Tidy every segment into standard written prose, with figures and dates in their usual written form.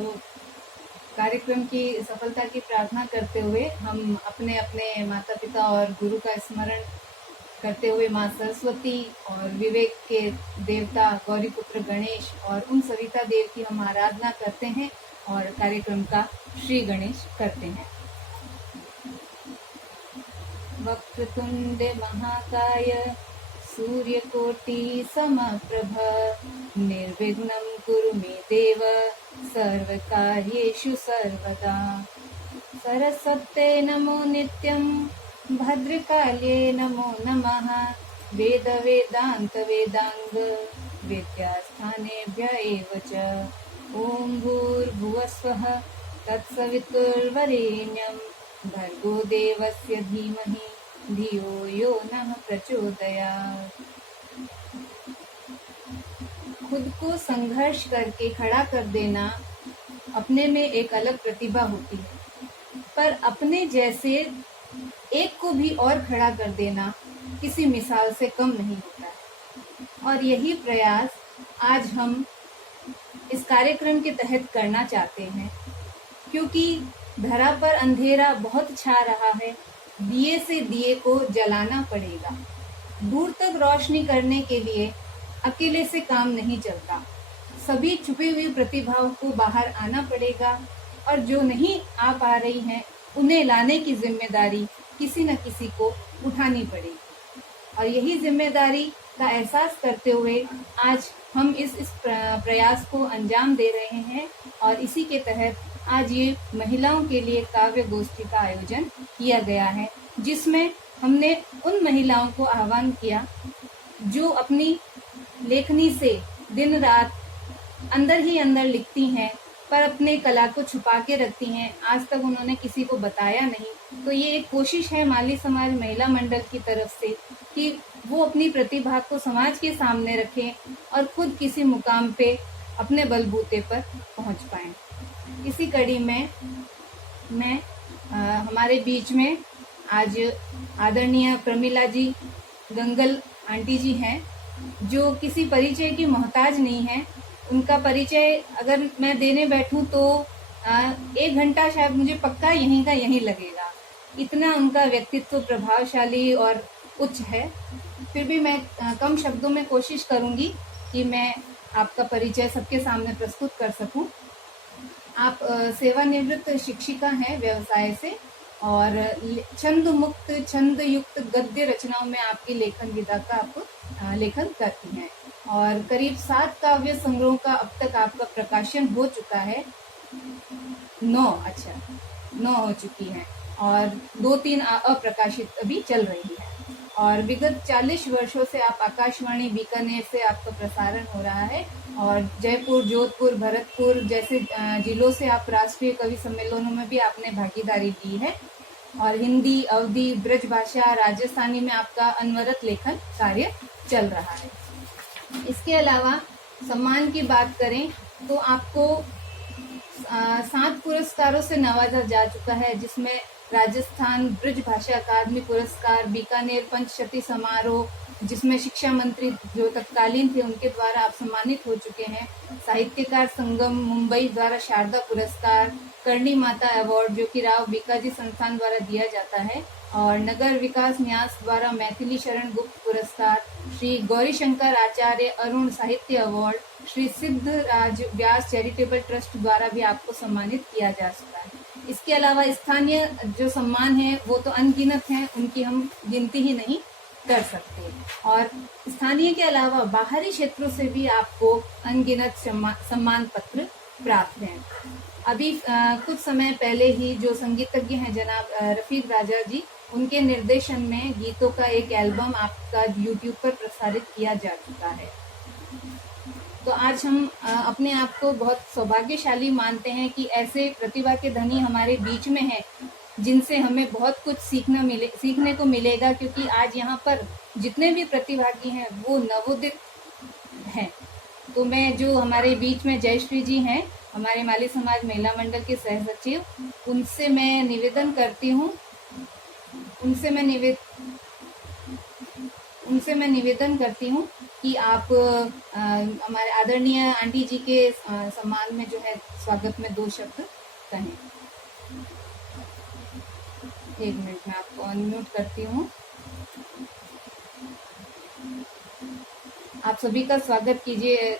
तो कार्यक्रम की सफलता की प्रार्थना करते हुए हम अपने अपने माता पिता और गुरु का स्मरण करते हुए माँ सरस्वती और विवेक के देवता गौरीपुत्र गणेश और उन सविता देव की हम आराधना करते हैं और कार्यक्रम का श्री गणेश करते हैं। वक्रतुंड महाकाय सूर्यकोटि समप्रभ निर्विघ्नं कुरु मे देव सर्वकार्येषु सर्वदा। सरस्वते नमो नित्यं भद्रकाल्ये नमो नमः वेद वेदांत वेदांग विद्यास्थानेभ्य एव च। ओम भूर्भुवस्वः तत्सवितुर्वरेण्यं भर्गो देवस्य धीमहि धियो यो नः प्रचोदयात्। खुद को संघर्ष करके खड़ा कर देना अपने में एक अलग प्रतिभा होती है, पर अपने जैसे एक को भी और खड़ा कर देना किसी मिसाल से कम नहीं होता है। और यही प्रयास आज हम इस कार्यक्रम के तहत करना चाहते हैं, क्योंकि धरा पर अंधेरा बहुत छा रहा है। दिए से दिए को जलाना पड़ेगा। दूर तक रोशनी करने के लिए अकेले से काम नहीं चलता। सभी छुपी हुई प्रतिभाओं को बाहर आना पड़ेगा और जो नहीं आ पा रही हैं उन्हें लाने की जिम्मेदारी किसी न किसी को उठानी पड़ेगी। और यही जिम्मेदारी का एहसास करते हुए आज हम इस प्रयास को अंजाम दे रहे हैं और इसी के तहत आज ये महिलाओं के लिए काव्य गोष्ठी का आयोजन किया गया है, जिसमें हमने उन महिलाओं को आह्वान किया जो अपनी लेखनी से दिन रात अंदर ही अंदर लिखती हैं, पर अपने कला को छुपा के रखती हैं। आज तक उन्होंने किसी को बताया नहीं। तो ये एक कोशिश है माली समाज महिला मंडल की तरफ से कि वो अपनी प्रतिभा को समाज के सामने रखें और खुद किसी मुकाम पे अपने बलबूते पर पहुंच पाएं। इसी कड़ी में मैं हमारे बीच में आज आदरणीय प्रमिला जी गंगल आंटी जी हैं, जो किसी परिचय की मोहताज नहीं है। उनका परिचय अगर मैं देने बैठूं तो 1 घंटा शायद मुझे पक्का यहीं का यहीं लगेगा। इतना उनका व्यक्तित्व प्रभावशाली और उच्च है। फिर भी मैं कम शब्दों में कोशिश करूंगी कि मैं आपका परिचय सबके सामने प्रस्तुत कर सकूं। आप सेवानिवृत्त शिक्षिका हैं व्यवसाय से और छंद मुक्त छंद युक्त गद्य रचनाओं में आपकी लेखन विधा का आप लेखन करती हैं और करीब 7 काव्य संग्रहों का अब तक आपका प्रकाशन हो चुका है। 9 हो चुकी हैं और 2-3 अप्रकाशित अभी चल रही है। और विगत 40 वर्षों से आप आकाशवाणी बीकानेर से आपका प्रसारण हो रहा है और जयपुर, जोधपुर, भरतपुर जैसे जिलों से आप राष्ट्रीय कवि सम्मेलनों में भी आपने भागीदारी दी है और हिंदी, अवधी, ब्रज भाषा, राजस्थानी में आपका अनवरत लेखन कार्य चल रहा है। इसके अलावा सम्मान की बात करें तो आपको 7 पुरस्कारों से नवाजा जा चुका है, जिसमें राजस्थान ब्रज भाषा अकादमी पुरस्कार, बीकानेर पंचशती समारोह जिसमें शिक्षा मंत्री जो तत्कालीन थे उनके द्वारा आप सम्मानित हो चुके हैं, साहित्यकार संगम मुंबई द्वारा शारदा पुरस्कार, करणी माता अवार्ड जो कि राव बीकाजी संस्थान द्वारा दिया जाता है और नगर विकास न्यास द्वारा मैथिली शरण गुप्त पुरस्कार, श्री गौरीशंकर आचार्य अरुण साहित्य अवार्ड, श्री सिद्धराज व्यास चैरिटेबल ट्रस्ट द्वारा भी आपको सम्मानित किया जा चुका है। इसके अलावा स्थानीय जो सम्मान है वो तो अनगिनत हैं, उनकी हम गिनती ही नहीं कर सकते। और स्थानीय के अलावा बाहरी क्षेत्रों से भी आपको अनगिनत सम्मान पत्र प्राप्त हैं। अभी कुछ समय पहले ही जो संगीतज्ञ हैं जनाब रफीक राजा जी, उनके निर्देशन में गीतों का एक एल्बम आपका यूट्यूब पर प्रसारित किया जा चुका है। तो आज हम अपने आप को बहुत सौभाग्यशाली मानते हैं कि ऐसे प्रतिभा के धनी हमारे बीच में हैं, जिनसे हमें बहुत कुछ सीखने को मिलेगा, क्योंकि आज यहाँ पर जितने भी प्रतिभागी हैं वो नवोदित हैं। तो मैं जो हमारे बीच में जयश्री जी हैं, हमारे माली समाज महिला मंडल के सह सचिव, उनसे मैं निवेदन करती हूँ कि आप हमारे आदरणीय आंटी जी के सम्मान में जो है स्वागत में 2 शब्द कहें। 1 मिनट में आपको अनम्यूट करती हूँ। आप सभी का स्वागत कीजिए।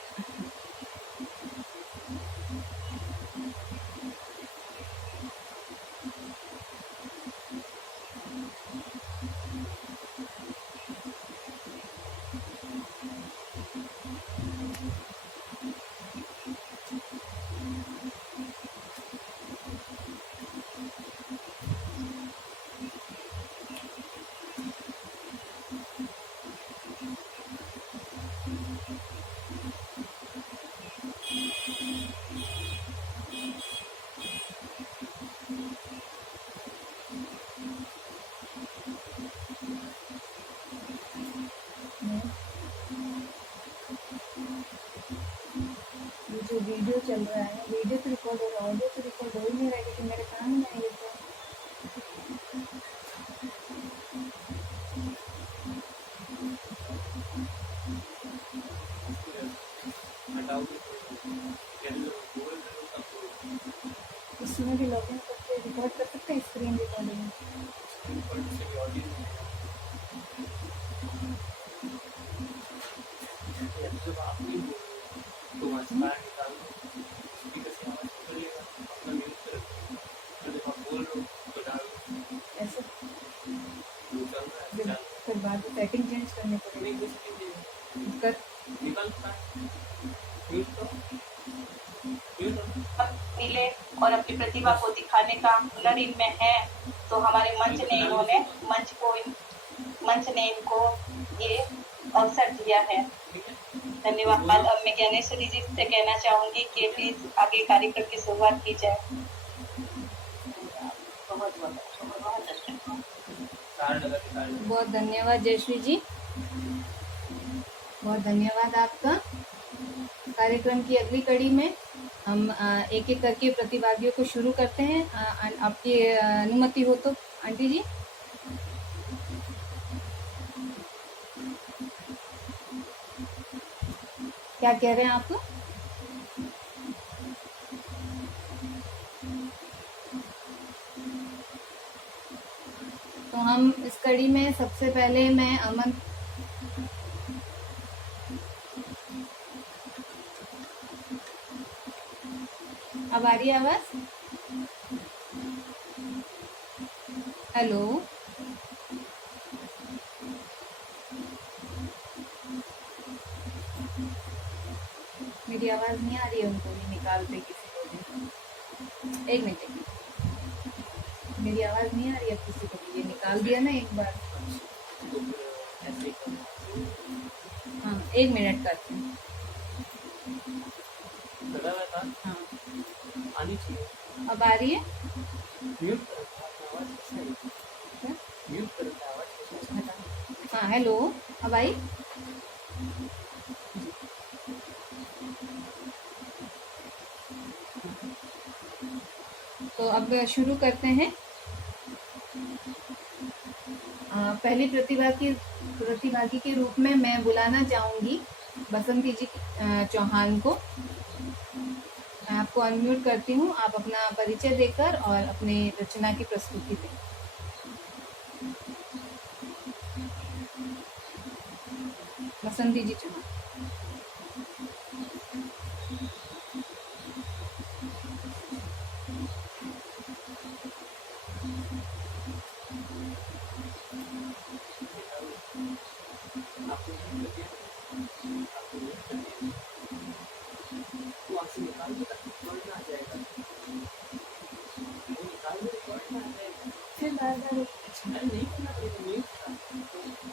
जो वीडियो चल रहा है, वीडियो तो रिकॉर्ड हो रहा है, ऑडियो तो रिकॉर्ड हो ही नहीं रहा है, क्योंकि मेरे कान में है ये तो। इसमें भी लॉगिन करके रिकॉर्ड कर सकते हैं, स्क्रीन रिकॉर्डिंग। ऐसे फिर बाद में सेटिंग चेंज करनी पड़ेगी। कर मिले और अपनी प्रतिभा को दिखाने का हुनर इनमें है, तो हमारे मंच ने इनको ये अवसर दिया है। धन्यवाद। अब मैं ज्ञानेश्वरी जी से कहना चाहूंगी कि प्लीज आगे कार्यक्रम की शुरुआत की जाए। बहुत धन्यवाद जयश्री जी, बहुत धन्यवाद आपका। कार्यक्रम की अगली कड़ी में हम एक एक करके प्रतिभागियों को शुरू करते हैं। आपकी अनुमति हो तो आंटी जी। क्या कह रहे हैं आप? तो हम इस कड़ी में सबसे पहले मैं अमन अब आ रही है आवाज? हेलो, मेरी आवाज नहीं आ रही है उनको भी निकालते किसी को भी। एक मिनट, मेरी आवाज नहीं आ रही है किसी को भी। ये निकाल दिया ना एक बार। हाँ, 1 मिनट करते हैं। हाँ, आनी चाहिए। अब आ रही है? म्यूट करो आवाज। हाँ, हेलो, अब आई? तो अब शुरू करते हैं। पहली प्रतिभागी के रूप में मैं बुलाना चाहूंगी बसंती जी चौहान को। मैं आपको अनम्यूट करती हूँ। आप अपना परिचय देकर और अपनी रचना की प्रस्तुति दें। बसंती जी चौहान।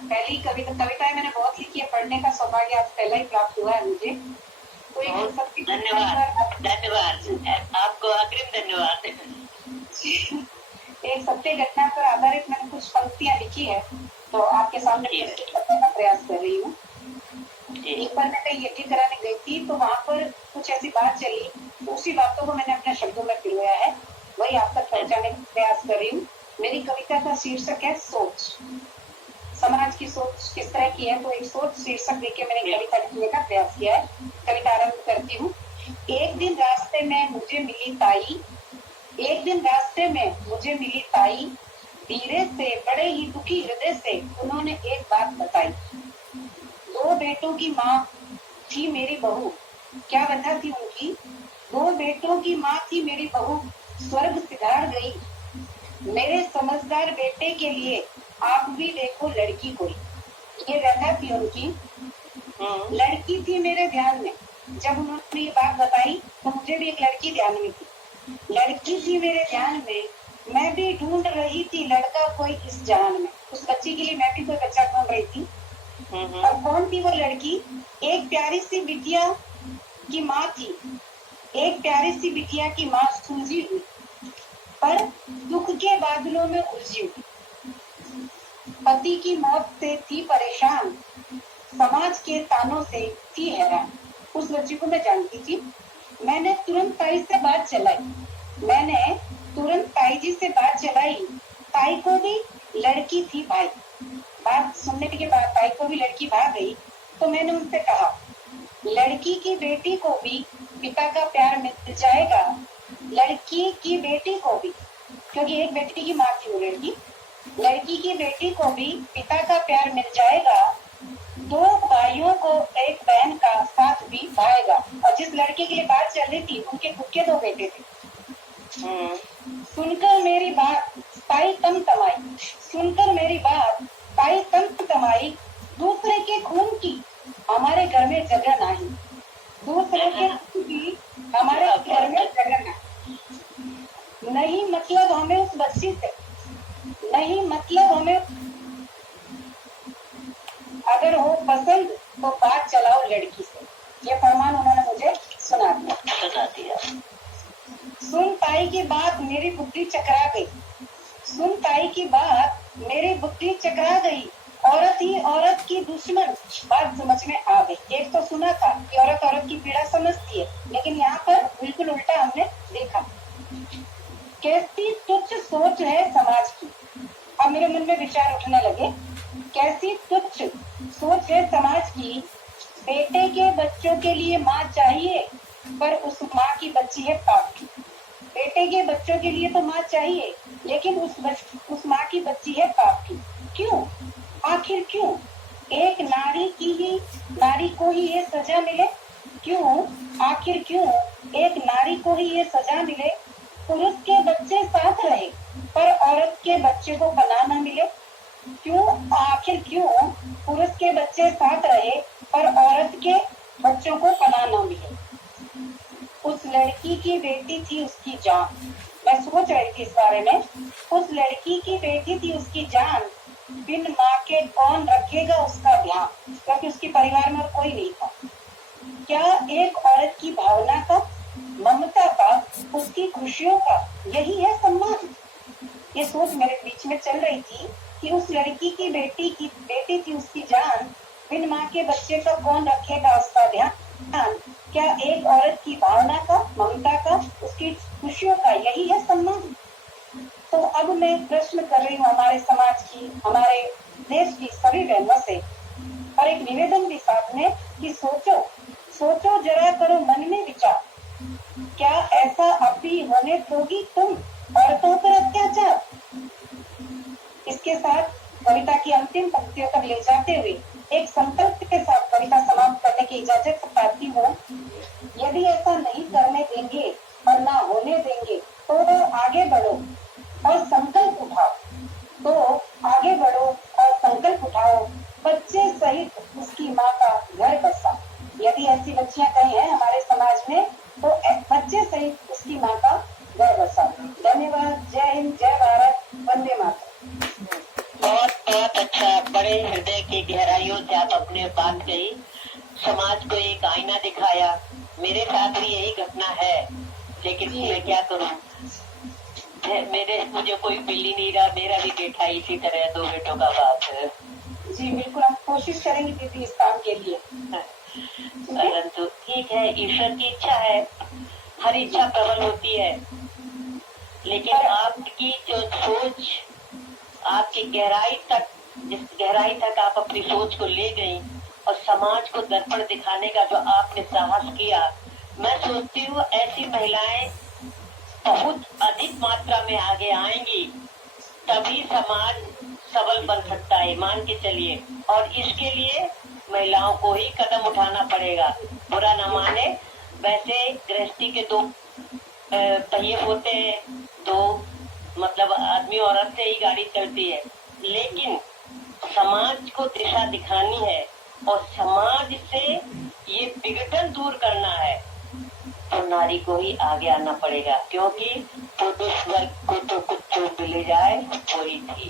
पहली कविताएं मैंने बहुत लिखी है, पढ़ने का सौभाग्य आज पहला ही प्राप्त हुआ है मुझे। तो धन्यवाद आपको, अग्रिम धन्यवाद। एक सत्य घटना पर आधारित मैंने कुछ पंक्तियां लिखी है, तो आपके सामने प्रस्तुत करने का प्रयास कर रही हूँ। एक बार मैं कहीं यज्ञ कराने गई थी, तो वहाँ पर कुछ ऐसी बात चली, तो उसी बातों को मैंने अपने शब्दों में पिरोया है, वही आप तक पहुँचाने का प्रयास कर रही हूँ। मेरी कविता का शीर्षक है सोच। समाज की सोच किस तरह की है, तो एक सोच शीर्षक देके मैंने कविता लिखने का प्रयास किया है। कविता आरंभ करती हूँ। एक दिन रास्ते में मुझे मिली ताई, एक दिन रास्ते में मुझे मिली ताई, धीरे से बड़े ही दुखी हृदय से उन्होंने एक बात बताई। दो बेटों की माँ थी मेरी बहू, क्या वजह थी उनकी? दो बेटों की माँ थी मेरी बहू, स्वर्ग सिधार गई। मेरे समझदार बेटे के लिए आप भी देखो लड़की कोई, ये व्यथा थी उनकी। लड़की थी मेरे ध्यान में, जब उन्होंने ये बात बताई तो मुझे भी एक लड़की ध्यान में थी। लड़की थी मेरे ध्यान में, मैं भी ढूंढ रही थी लड़का कोई इस जहान में। उस बच्ची के लिए मैं भी कोई बच्चा ढूंढ रही थी। और कौन थी वो लड़की? एक प्यारी सी बिटिया की माँ थी, एक प्यारी सी बिटिया की माँ सुलझी हुई, पर दुख के बादलों में उलझी हुई। पति की मौत से थी परेशान, समाज के तानों से थी हैरान। उस बच्ची को मैं जानती थी। मैंने तुरंत ताई से बात चलाई, मैंने तुरंत ताई जी से बात चलाई। ताई को भी लड़की थी भाई। बात सुनने के बाद ताई को भी लड़की भाग गई, तो मैंने उनसे कहा लड़की की बेटी को भी पिता का प्यार मिल जाएगा। लड़की की बेटी को भी, क्योंकि एक बेटी की माँ थी वो लड़की, लड़की की बेटी को भी पिता का प्यार मिल जाएगा। दो भाइयों को एक बहन का साथ भी भाएगा। और जिस लड़के के लिए बात चल रही थी उनके खुद के दो बेटे थे। सुनकर मेरी बात ताई तम तमाई, सुनकर मेरी बात ताई तम तमाई। दूसरे के खून की हमारे घर में जगह नहीं, दूसरे के खून की हमारे घर में जगह नहीं। नहीं मतलब हमें उस बच्ची से, नहीं मतलब हमें, अगर हो पसंद तो बात चलाओ लड़की से। ये फरमान उन्होंने मुझे सुना दिया। सुन ताई की बात मेरी बुद्धि चकरा गई, सुन ताई की बात मेरी बुद्धि चकरा गई। औरत ही औरत की दुश्मन, बात समझ में आ गई। एक तो सुना था कि औरत औरत की पीड़ा समझती है, लेकिन यहाँ पर बिल्कुल उल्टा हमने देखा। कैसी तुच्छ सोच है समाज की। अब मेरे मन में विचार उठने लगे, कैसी तुच्छ सोच है समाज की। बेटे के बच्चों के लिए माँ चाहिए, पर उस माँ की बच्ची है पाप की। बेटे के बच्चों के लिए तो माँ चाहिए, लेकिन उस माँ की बच्ची है पाप की। क्यों? आखिर क्यों? एक नारी को ही ये सजा मिले? क्यों? आखिर क्यों एक नारी को ही ये सजा मिले? पुरुष के बच्चे साथ रहे, पर औरत के बच्चे को पनाह न मिले? क्यों? आखिर क्यों पुरुष के बच्चे साथ रहे, पर औरत के बच्चों को पनाह न मिले? उस लड़की की बेटी थी उसकी जान। मैं सोच रही थी इस बारे में। उस लड़की की बेटी थी उसकी जान, बिन माँ के कौन रखेगा उसका ध्यान, क्योंकि उसके परिवार में और कोई नहीं था। क्या एक औरत की भावना का, ममता का, उसकी खुशियों का यही है सम्मान? ये सोच मेरे बीच में चल रही थी कि उस लड़की की बेटी थी उसकी जान, बिन माँ के बच्चे का कौन रखेगा उसका ध्यान। क्या एक औरत की भावना का, ममता का, उसकी खुशियों का यही है सम्मान? तो अब मैं प्रश्न कर रही हूँ हमारे समाज की, हमारे देश की सभी बहनों से, और एक निवेदन भी साथ में कि सोचो जरा, करो मन में विचार। क्या ऐसा अब भी होने दोगी तुम औरतों पर अत्याचार? इसके साथ कविता की अंतिम पंक्तियों तक ले जाते हुए एक संकल्प के साथ कविता समाप्त करने की इजाजत चाहती हूँ। यदि ऐसा नहीं करने देंगे और ना होने देंगे तो आगे बढ़ो और संकल्प उठाओ, तो आगे बढ़ो और संकल्प उठाओ। बच्चे सहित उसकी माँ का घर बसा। यदि ऐसी बच्चियां कहीं हैं हमारे समाज में, तो बच्चे सहित उसकी माँ का घर बसा। धन्यवाद। जय हिंद, जय भारत, वंदे मातरम। बहुत बहुत अच्छा, बड़े हृदय की गहराइयों से आप अपने बात कही, समाज को एक आईना दिखाया। मेरे साथ भी यही घटना है, लेकिन मैं क्या करूं, मुझे कोई मिल ही नहीं रहा। मेरा भी बेटा इसी तरह दो बेटों का बाप है। जी बिल्कुल, हम कोशिश करेंगे दीदी इस काम के लिए। परंतु ठीक है, ईश्वर की इच्छा है, हर इच्छा प्रबल होती है, लेकिन आपकी जो सोच, आपकी गहराई तक जिस गहराई तक आप अपनी सोच को ले गई और समाज को दर्पण दिखाने का जो आपने साहस किया, मैं सोचती हूँ ऐसी महिलाएं बहुत अधिक मात्रा में आगे आएंगी, तभी समाज सबल बन सकता है, मान के चलिए। और इसके लिए महिलाओं को ही कदम उठाना पड़ेगा। बुरा न माने, वैसे गृहस्थी के दो पहिए होते हैं, दो मतलब आदमी औरत से ही गाड़ी चलती है, लेकिन समाज को दिशा दिखानी है और समाज से ये विघटन दूर करना है, तो नारी को ही आगे आना पड़ेगा, क्योंकि पुरुष वर्ग को तो कुछ जो मिले जाए वही थी।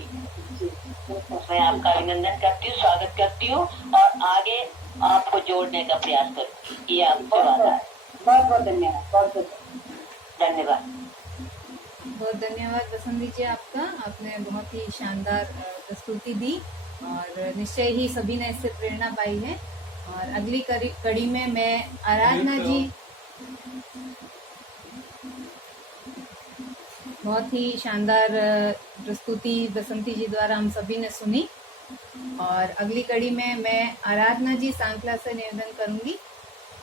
मैं आपका अभिनंदन करती हूँ, स्वागत करती हूँ और आगे आपको जोड़ने का प्रयास करूँ। ये आपको वादा है। बहुत बहुत धन्यवाद, बहुत बहुत धन्यवाद। बहुत धन्यवाद बसंती जी आपका। आपने बहुत ही शानदार प्रस्तुति दी और निश्चय ही सभी ने इससे प्रेरणा पाई है। और अगली कड़ी में मैं आराधना जी, बहुत ही शानदार प्रस्तुति बसंती जी द्वारा हम सभी ने सुनी। और अगली कड़ी में मैं आराधना जी सांकला से निवेदन करूंगी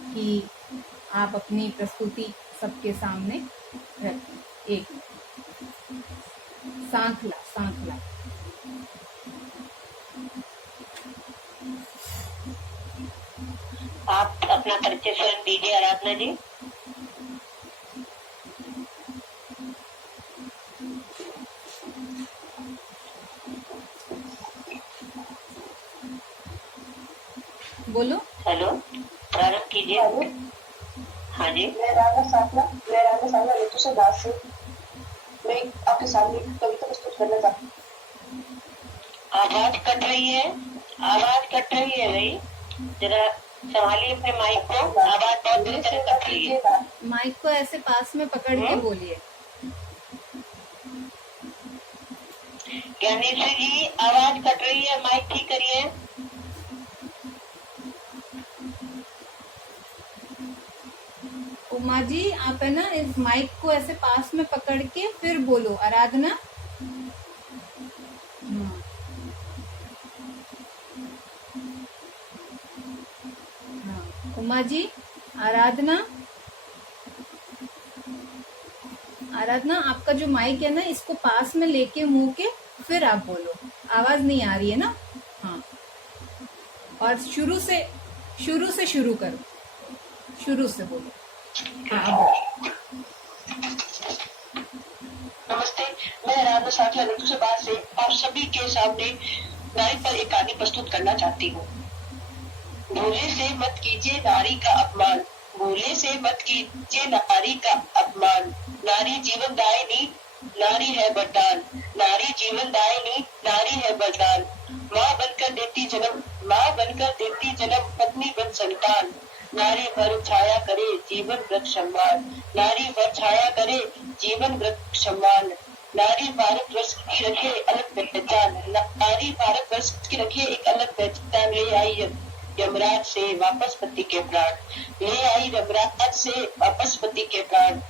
कि आप अपनी प्रस्तुति सबके सामने रखें। एक सांकला सांकला आप अपना परिचय स्वयं दीजिए आराधना जी। बोलो। हेलो, प्रारंभ कीजिए। हाँ जी। मैं राधा साकला ऋतु से दास से मैं आपके सामने एक कविता प्रस्तुत करना चाहती हूँ। आवाज कट रही है, आवाज कट रही है भाई, जरा संभालिए अपने माइक को, आवाज बहुत बुरी तरह कट रही है। माइक को ऐसे पास में पकड़ के बोलिए। ज्ञानेश्वरी जी, आवाज कट रही है, माइक ठीक करिए। उमा जी, आप है ना इस माइक को ऐसे पास में पकड़ के फिर बोलो। आराधना, उमा जी, आराधना, आराधना आपका जो माइक है ना, इसको पास में लेके मुंह के फिर आप बोलो। आवाज नहीं आ रही है ना? हाँ, और शुरू से शुरू करो, शुरू से बोलो। नमस्ते, मैं राधा साकला ऋतु से बात से आप सभी के सामने नारी पर एक कहानी प्रस्तुत करना चाहती हूँ। भूले से मत कीजिए नारी का अपमान, भूले से मत कीजिए नारी का अपमान, नारी जीवनदायिनी नारी है वरदान, नारी जीवनदायिनी नारी है वरदान, माँ बनकर देती जन्म, माँ बनकर देती जन्म, पत्नी बन संतान, नारी पर छाया करे जीवन वृक्ष सम्मान, नारी पर छाया करे जीवन वृक्ष सम्मान, नारी भारत वर्ष की रखे अलग पहचान, नारी भारत वर्ष की रखे एक अलग पहचान, ले आई यमराज से वापस पति के प्राण, ले आई यमराज से वापस पति के प्राण,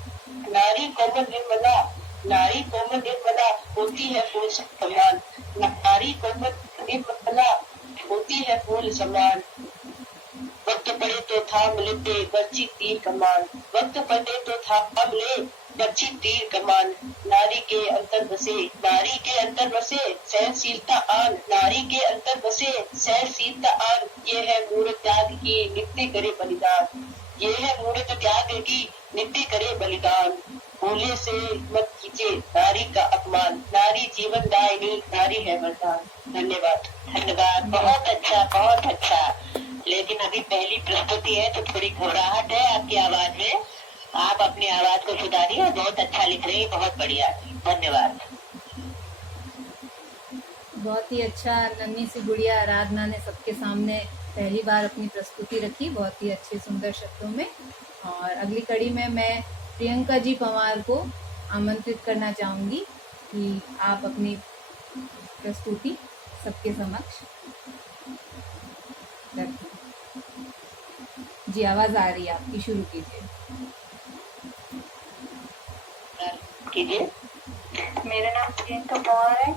नारी कोमल निर्मला, नारी कोमल निर्मला होती है फूल समान, नारी कोमल निर्मला होती है फूल समान, वक्त पड़े तो थाम ले बच्ची तीर कमान, वक्त पड़े तो थाम ले बच्ची तीर कमान, नारी के अंतर बसे, नारी के अंतर बसे सहनशीलता आन, नारी के अंतर बसे सहनशीलता आन, ये है मूर्त त्याग की नित्य करे बलिदान, ये है मूर्त त्याग की नित्य करे बलिदान, भूले से मत कीजिए नारी का अपमान, नारी जीवन दायिनी नारी है वरदान। धन्यवाद। धन्यवाद, बहुत अच्छा, बहुत अच्छा। लेकिन अभी पहली प्रस्तुति है तो थोड़ी घबराहट है आपकी आवाज में, आप अपनी आवाज को सुधारिए। बहुत अच्छा लिख रही है, बहुत बढ़िया, धन्यवाद। बहुत ही अच्छा। नन्ही सी गुड़िया आराधना ने सबके सामने पहली बार अपनी प्रस्तुति रखी, बहुत ही अच्छे सुंदर शब्दों में। और अगली कड़ी में मैं प्रियंका जी पंवार को आमंत्रित करना चाहूंगी कि आप अपनी प्रस्तुति सबके समक्ष रखें। जी, आवाज आ रही है आपकी, शुरू कीजिए। कीजिए। मेरा नाम प्रियंका पंवार है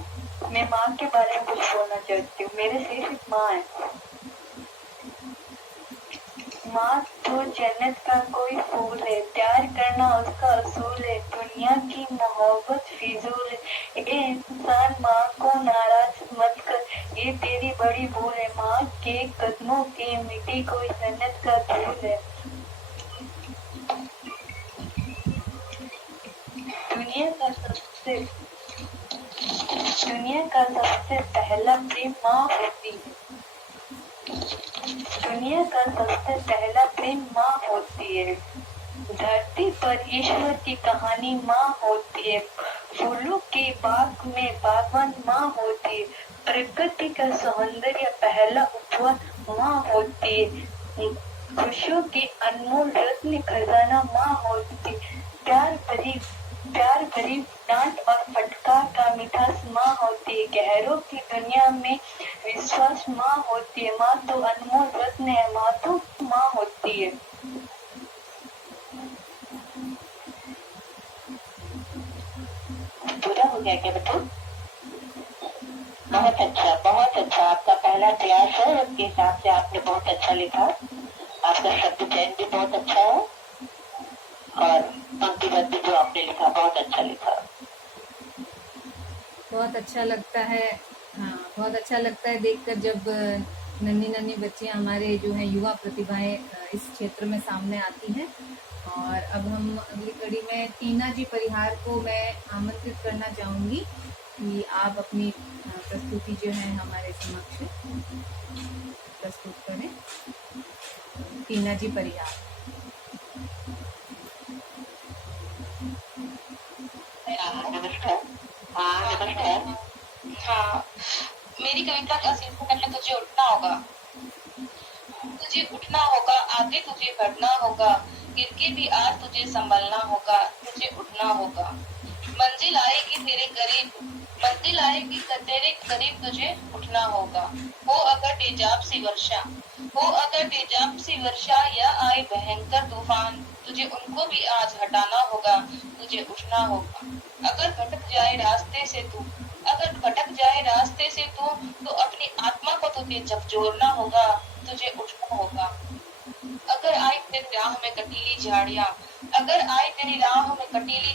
मैं माँ के बारे में कुछ बोलना चाहती हूँ। मेरे सिर्फ एक माँ है। माँ तो जन्नत का कोई फूल है, प्यार करना उसका असूल है, दुनिया की मोहब्बत फिजूल है। ए इंसान माँ को नाराज मत कर, ये तेरी बड़ी भूल है। माँ के कदमों की मिट्टी कोई जन्नत का धूल है। दुनिया का सबसे दुनिया का सबसे पहला प्रेम माँ होती है। दुनिया का सबसे पहला प्रेम माँ होती है। धरती पर ईश्वर की कहानी माँ होती है। फूलों के बाग में बागवान माँ होती है। प्रकृति का सौंदर्य पहला उपहार माँ होती है। खुशियों के अनमोल रत्न खजाना माँ होती है। प्यार भरी डांट और फटकार का मिठास माँ होती है। गहरों की दुनिया में विश्वास माँ होती है। माँ तो अनमोल रत्न है, माँ तो माँ होती है। पूरा हो गया क्या बेटा? बहुत अच्छा आपका पहला प्रयास है। उसके हिसाब से आपने बहुत अच्छा लिखा। आपका शब्द चयन भी बहुत अच्छा है और पंक्तिबद्ध जो आपने लिखा बहुत अच्छा लिखा। बहुत अच्छा लगता है। हाँ, बहुत अच्छा लगता है देखकर जब नन्ही नन्ही बच्चियाँ हमारे जो हैं युवा प्रतिभाएं इस क्षेत्र में सामने आती हैं। और अब हम अगली कड़ी में टीना जी परिहार को मैं आमंत्रित करना चाहूँगी कि आप अपनी प्रस्तुति जो है हमारे समक्ष प्रस्तुत करें। टीना जी परिहार। नमस्कार। हाँ नमस्कार। हाँ, मेरी कविता का शीर्षक है तुझे उठना होगा। तुझे उठना होगा, आगे तुझे बढ़ना होगा, गिर के भी आज तुझे संभलना होगा। तुझे उठना होगा, मंजिल आएगी तेरे करीब तुझे उठना होगा। हो अगर तेजाब सी वर्षा या आए भयंकर तूफान, तुझे उनको भी आज हटाना होगा। तुझे उठना होगा, अगर भटक जाए रास्ते से तू तो अपनी आत्मा को तुझे झकझोरना होगा। तुझे उठना होगा, अगर आए तेरी राह में कटीली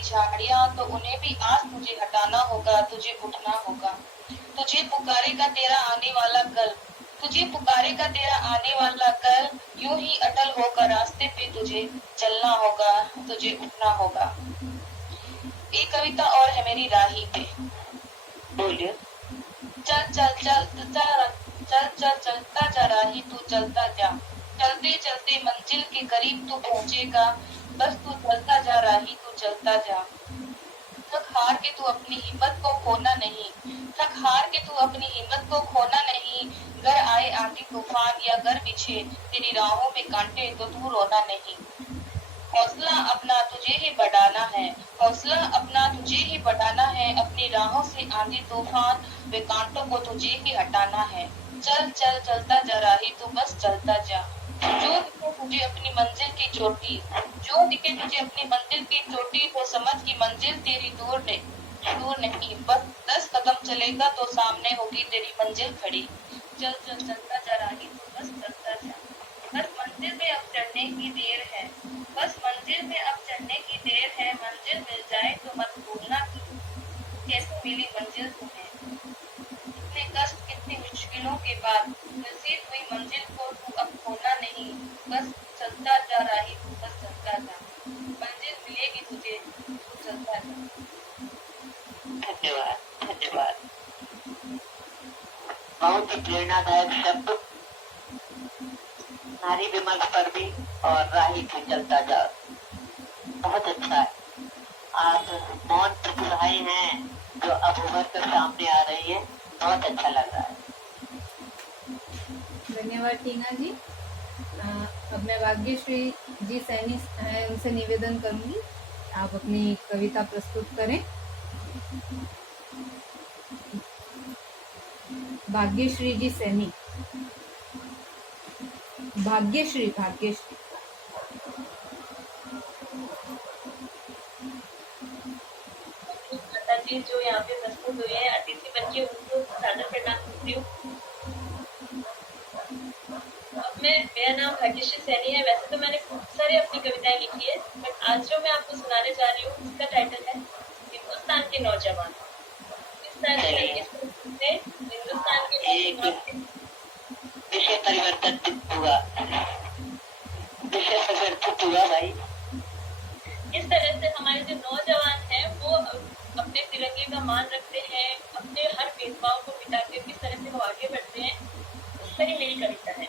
झाड़ियां तो उन्हें भी आज तुझे हटाना होगा। तुझे उठना होगा, तुझे पुकारेगा तेरा आने वाला कल, यूं ही अटल होकर रास्ते पे तुझे चलना होगा। तुझे उठना होगा। एक कविता और है मेरी राही पे। बोलिए। चल चल चल चलता जा राही तू चलता जा, चलते चलते मंजिल के करीब तू पहुंचेगा। बस तू चलता जा राही तू चलता जा। थक हार के तू अपनी हिम्मत को खोना नहीं। घर आए आंधी तूफान या घर बिछे तेरी राहों में कांटे तो तू रोना नहीं। हौसला अपना तुझे ही बढ़ाना है, अपनी राहों से आंधी तूफान वे कांटों को तुझे ही हटाना है। चल चल चलता जा राही तू बस चलता जा। जो दिखे तुझे अपनी मंजिल की चोटी तो समझ की मंजिल तेरी दूर नहीं। बस 10 कदम चलेगा तो सामने होगी तेरी मंजिल खड़ी। चल चल चलता जा राही तू बस चलता जा। बस मंजिल में अब चढ़ने की देर है। मंजिल मिल जाए तो मत भूलना कि कैसे मिली मंजिल तुम्हें। इतने कष्ट इतनी मुश्किलों के बाद नसीब हुई मंजिल को तू अब खोना नहीं। बस चलता जा राही तू बस चलता जा, मंजिल मिलेगी तुझे तू चलता जा। धन्यवाद। बहुत ही प्रेरणादायक शब्द। नारी विमल पर भी और राही भी चलता जा, बहुत अच्छा है। आप मौन प्रतिभाएं हैं जो अब उभर कर सामने आ रही है, बहुत अच्छा लग रहा है। धन्यवाद टीना जी। अब मैं भाग्यश्री जी सैनी हैं उनसे निवेदन करूंगी आप अपनी कविता प्रस्तुत करें। भाग्यश्री जी सैनी। भाग्यश्री। माता जी जी जो यहाँ पे प्रस्तुत हुए हैं अतिथि बन के उनको सादर प्रणाम करती हूँ। अब मेरा नाम भाग्यश्री सैनी है। वैसे तो मैंने बहुत सारी अपनी कविताएं लिखी है, बट आज जो मैं आपको सुनाने जा रही हूँ उसका टाइटल है हिंदुस्तान के नौजवान। इस तरह से हिंदुस्तान के नौजवान विषय परिवर्तन हुआ, विषय परिवर्तित हुआ भाई। इस तरह से हमारे जो नौजवान हैं वो अपने तिरंगे का मान रखते हैं, अपने हर भेदभाव को मिटाकर किस तरह से वो आगे बढ़ते हैं, उस तरह मेरी कविता है।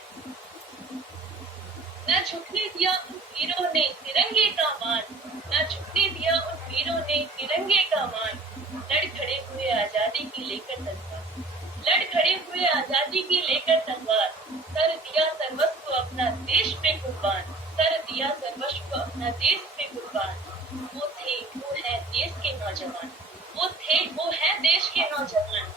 न झुकने दिया उन वीरों ने तिरंगे का मान, न झुकने दिया उन वीरों ने तिरंगे का मान, लड़ खड़े हुए आजादी की लेकर तलवार, लड़ खड़े हुए आजादी की लेकर तलवार, कर दिया सर्वस्व अपना देश पे कुर्बान, कर दिया सर्वस्व अपना देश पे कुर्बान। वो थे वो है देश के नौजवान, वो थे वो है देश के नौजवान।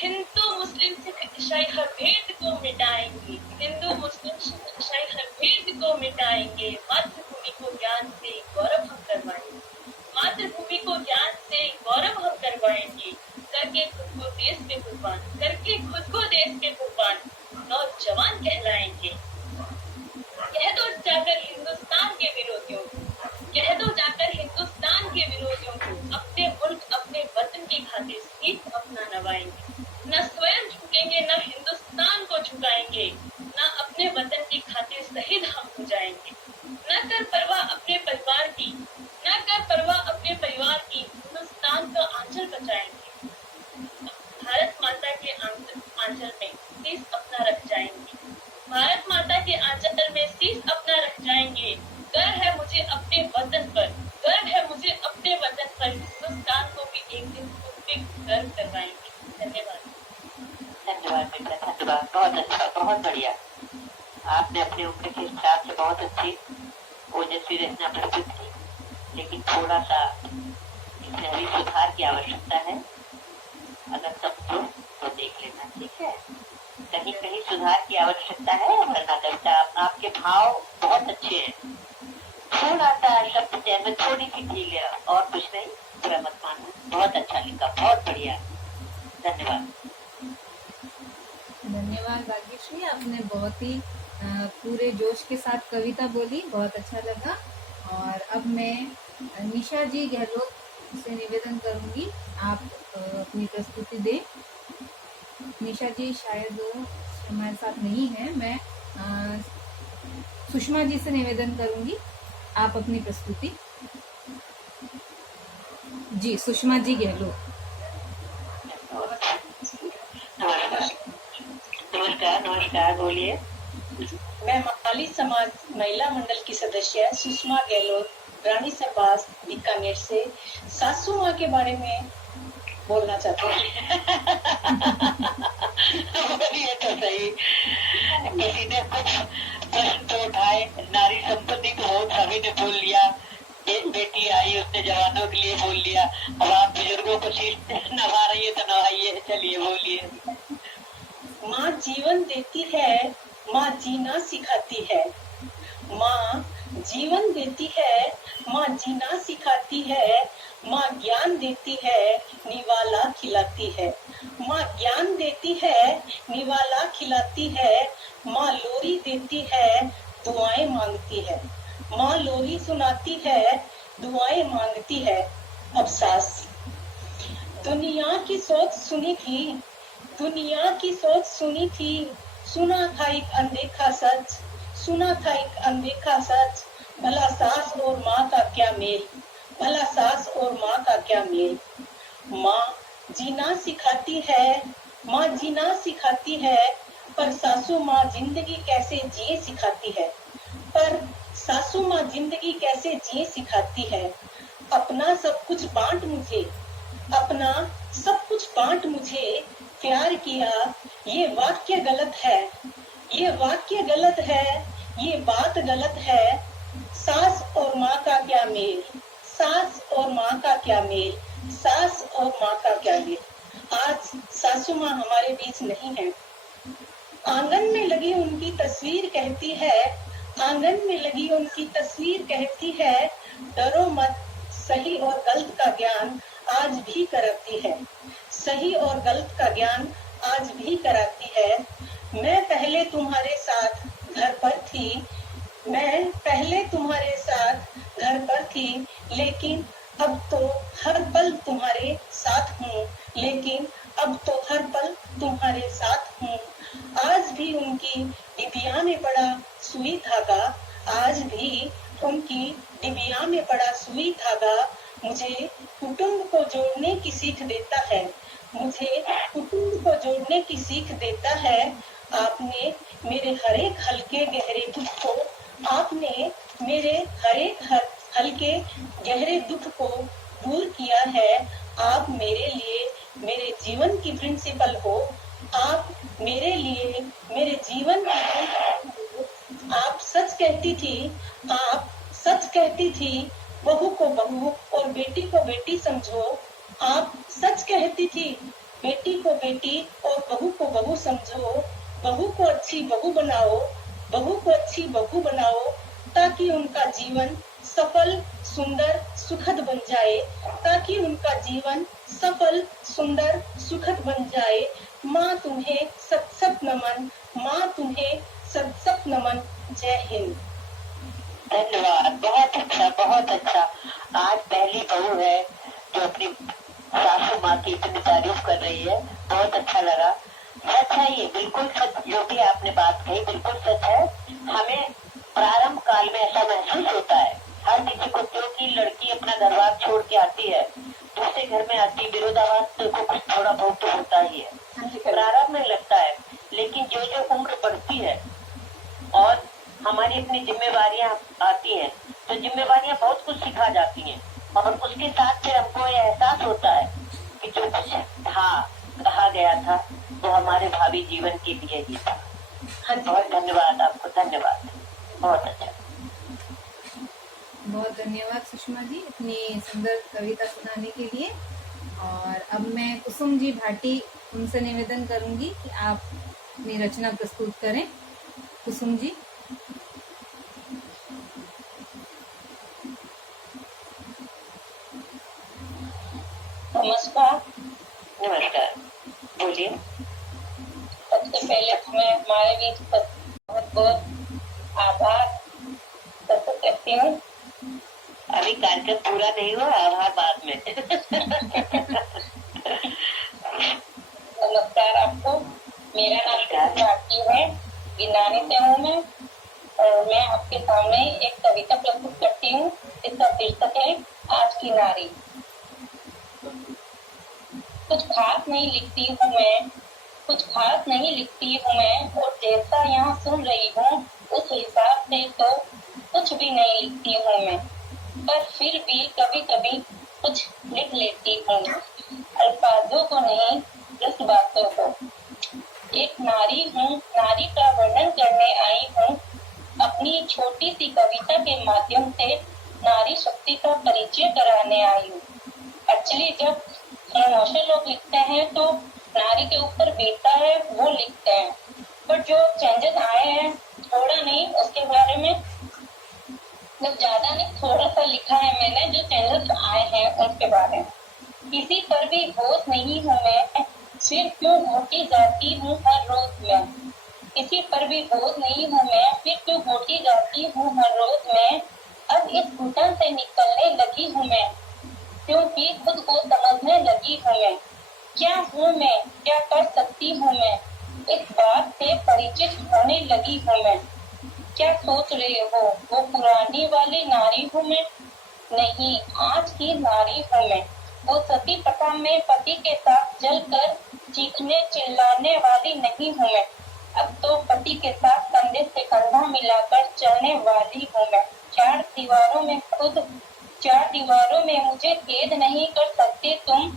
हिंदू मुस्लिम सिख ईसाई हर भेद को मिटाएंगे, हिंदू मुस्लिम सिख ईसाई हर भेद को मिटाएंगे, मातृभूमि को ज्ञान से गौरव हम करवाएंगे, मातृभूमि को ज्ञान से गौरव हम करवाएंगे, करके खुद को देश पे कुर्बान, करके खुद को देश पे कुर्बान नौजवान कहलाएंगे। कह दो जाकर हिंदुस्तान के विरोधियों को, कह दो जाकर हिंदुस्तान के विरोधियों को, अपने मुल्क अपने वतन की खातिर सीख अपना नवाएंगे, न स्वयं झुकेंगे न हिंदुस्तान को झुकाएंगे, न अपने वतन की खातिर शहीद हम हो जाएंगे, न कर परवाह अपने परिवार की, न कर परवाह अपने परिवार की, हिंदुस्तान का आंचल बचाएंगे, भारत माता के आंचल में शीश अपना रख जाएंगे, भारत माता के आंचल में शीश अपना रख जाएंगे। गर्व है मुझे अपने वतन पर, गर्व है मुझे अपने वतन पर, हिंदुस्तान को भी एक दिन खुद पे गर्व करवाएंगे। धन्यवाद। धन्यवाद बेटा, धन्यवाद। बहुत अच्छा, बहुत बढ़िया। आपने अपने उम्र के हिसाब से बहुत अच्छी ओजस्वी रचना प्रस्तुत की, लेकिन थोड़ा सा इसमें अभी सुधार की आवश्यकता है। अगर समझो तो देख लेना, ठीक है? कहीं कहीं सुधार की आवश्यकता है, वरना कविता आपके भाव बहुत अच्छे हैं। थोड़ा सा शब्द चयन में थोड़ी सी ढील है और कुछ नहीं, बुरा मत मानना। बहुत अच्छा लिखा, बहुत बढ़िया, धन्यवाद। धन्यवाद भाग्यश्री, आपने बहुत ही पूरे जोश के साथ कविता बोली, बहुत अच्छा लगा। और अब मैं निशा जी गहलोत से निवेदन करूंगी आप अपनी प्रस्तुति दें। निशा जी शायद हमारे साथ नहीं है, मैं सुषमा जी से निवेदन करूंगी आप अपनी प्रस्तुति। जी सुषमा जी गहलोत। नमस्कार, नमस्कार, बोलिए। मैं माली समाज महिला मंडल की सदस्य सुषमा गहलोत रानी सरबाज बीकानेर से सासू माँ के बारे में बोलना चाहती हूँ। बोलिए तो सही। किसी ने कुछ प्रश्न तो उठाए, नारी संपत्ति तो बहुत सभी ने बोल लिया, एक बेटी आई उसने जवानों के लिए बोल लिया। अब आप बुजुर्गों को शीश नवा रही है तो नवाइए, चलिए बोलिए। माँ जीवन देती है, माँ जीना सिखाती है, माँ जीवन देती है, माँ जीना सिखाती है, माँ ज्ञान देती है, निवाला खिलाती है, माँ ज्ञान देती है, निवाला खिलाती है, माँ लोरी देती है, दुआएं मांगती है, माँ लोरी सुनाती है, दुआएं मांगती है। अब सास। दुनिया की सोच सुनी थी, दुनिया की सोच सुनी थी, सुना था एक अनदेखा सच, सुना था एक अनदेखा सच, भला सास और माँ का क्या मेल, भला सास और माँ का क्या मेल। माँ जीना सिखाती है, माँ जीना सिखाती है, पर सासू माँ जिंदगी कैसे जिए सिखाती है, पर सासू माँ जिंदगी कैसे जिए सिखाती है। अपना सब कुछ बांट मुझे, अपना सब कुछ बांट मुझे, प्यार किया ये वाक्य गलत है, ये वाक्य गलत है, ये बात गलत है। सास और माँ का क्या मेल, सास और माँ का क्या मेल, सास और माँ का क्या मेल। आज सासू माँ हमारे बीच नहीं है। आंगन में लगी उनकी तस्वीर कहती है, आंगन में लगी उनकी तस्वीर कहती है, डरो मत, सही और गलत का ज्ञान आज भी कराती है। सही और गलत का ज्ञान आज भी कराती है। मैं पहले तुम्हारे साथ घर पर थी, लेकिन अब तो हर पल तुम्हारे साथ हूँ। आज भी उनकी डिबिया में पड़ा सुई धागा मुझे कुटुंब को जोड़ने की सीख देता है। आपने मेरे हर एक हल्के गहरे दुख को दूर किया है। आप मेरे लिए मेरे जीवन की प्रिंसिपल हो। आप सच कहती थी, बहू को बहू और बेटी को बेटी समझो। आप सच कहती थी, बेटी को बेटी और बहू को बहू समझो। बहू को अच्छी बहू बनाओ ताकि उनका जीवन सफल, सुंदर, सुखद बन जाए। माँ तुम्हें सत नमन। जय हिंद। धन्यवाद। बहुत अच्छा। आज पहली बहू है जो अपनी सासू माँ की इतनी तारीफ कर रही है, बहुत अच्छा लगा। सच है, ये बिल्कुल सच, जो भी आपने बात कही बिल्कुल सच है। हमें प्रारंभ काल में ऐसा महसूस होता है हर किसी को, क्योंकि लड़की अपना घर बार छोड़ के आती है, दूसरे घर में आती, विरोधाभास तो कुछ थोड़ा बहुत तो होता ही है, प्रारंभ में लगता है। लेकिन जो जो उम्र बढ़ती है और हमारी अपनी जिम्मेवारियां आती हैं, तो जिम्मेवारियां बहुत कुछ सिखा जाती हैं, और उसके साथ फिर हमको ये एहसास होता है कि जो कुछ था, कहा गया था, वो हमारे भावी जीवन के लिए ही था। बहुत धन्यवाद आपको, धन्यवाद। बहुत अच्छा। बहुत धन्यवाद सुषमा जी इतनी सुंदर कविता सुनाने के लिए। और अब मैं कुसुम जी भाटी, उनसे निवेदन करूंगी कि आप अपनी रचना प्रस्तुत करें। कुसुम जी। नमस्कार। बोलिए। सबसे पहले तो मैं हमारे बीच बहुत बहुत आभार व्यक्त करती हूँ। अभी कार्यक्रम पूरा नहीं हुआ, आभार बाद में। नमस्कार आपको। मेरा नाम भारती है, गिनानी से हूँ मैं, और मैं आपके सामने एक कविता प्रस्तुत करती हूँ। इसका शीर्षक है आज की नारी। कुछ खास नहीं लिखती हूँ मैं, और जैसा यहाँ सुन रही हूँ उस हिसाब से तो कुछ भी नहीं लिखती हूँ मैं, पर फिर भी कभी कभी कुछ लिख लेती हूँ, अल्फाजों को नहीं, जज्बातों को। एक नारी हूँ, नारी का वर्णन करने आई हूँ। अपनी छोटी सी कविता के माध्यम से नारी शक्ति का परिचय कराने आई हूँ। एक्चुअली जब प्रमोशन लोग लिखते हैं तो नारी के ऊपर बीतता है वो लिखते हैं, बट जो चेंजेस आए हैं थोड़ा नहीं, उसके बारे में ज्यादा नहीं, थोड़ा सा लिखा है मैंने। जो चेंजेस आए हैं उसके बारे में। किसी पर भी बोझ नहीं हूँ मैं, फिर क्यों घोटी जाती हूँ हर रोज में। किसी पर भी बोझ नहीं हूँ मैं, फिर क्यों घोटी जाती हूँ हर रोज में। अब इस घुटन से निकलने लगी हूँ मैं, क्योंकि खुद को समझने लगी हूँ मैं। क्या हूँ मैं, क्या कर सकती हूँ मैं, इस बात से परिचित होने लगी हूँ मैं। क्या सोच रहे हो, वो पुरानी वाली नारी हूँ मैं? नहीं, आज की नारी हूँ मैं। वो सती प्रथा में पति के साथ जलकर चीखने चिल्लाने वाली नहीं हूँ मैं। अब तो पति के साथ कंधे से कंधा मिलाकर चलने वाली हूँ मैं। चार दीवारों में मुझे कैद नहीं कर सकते तुम।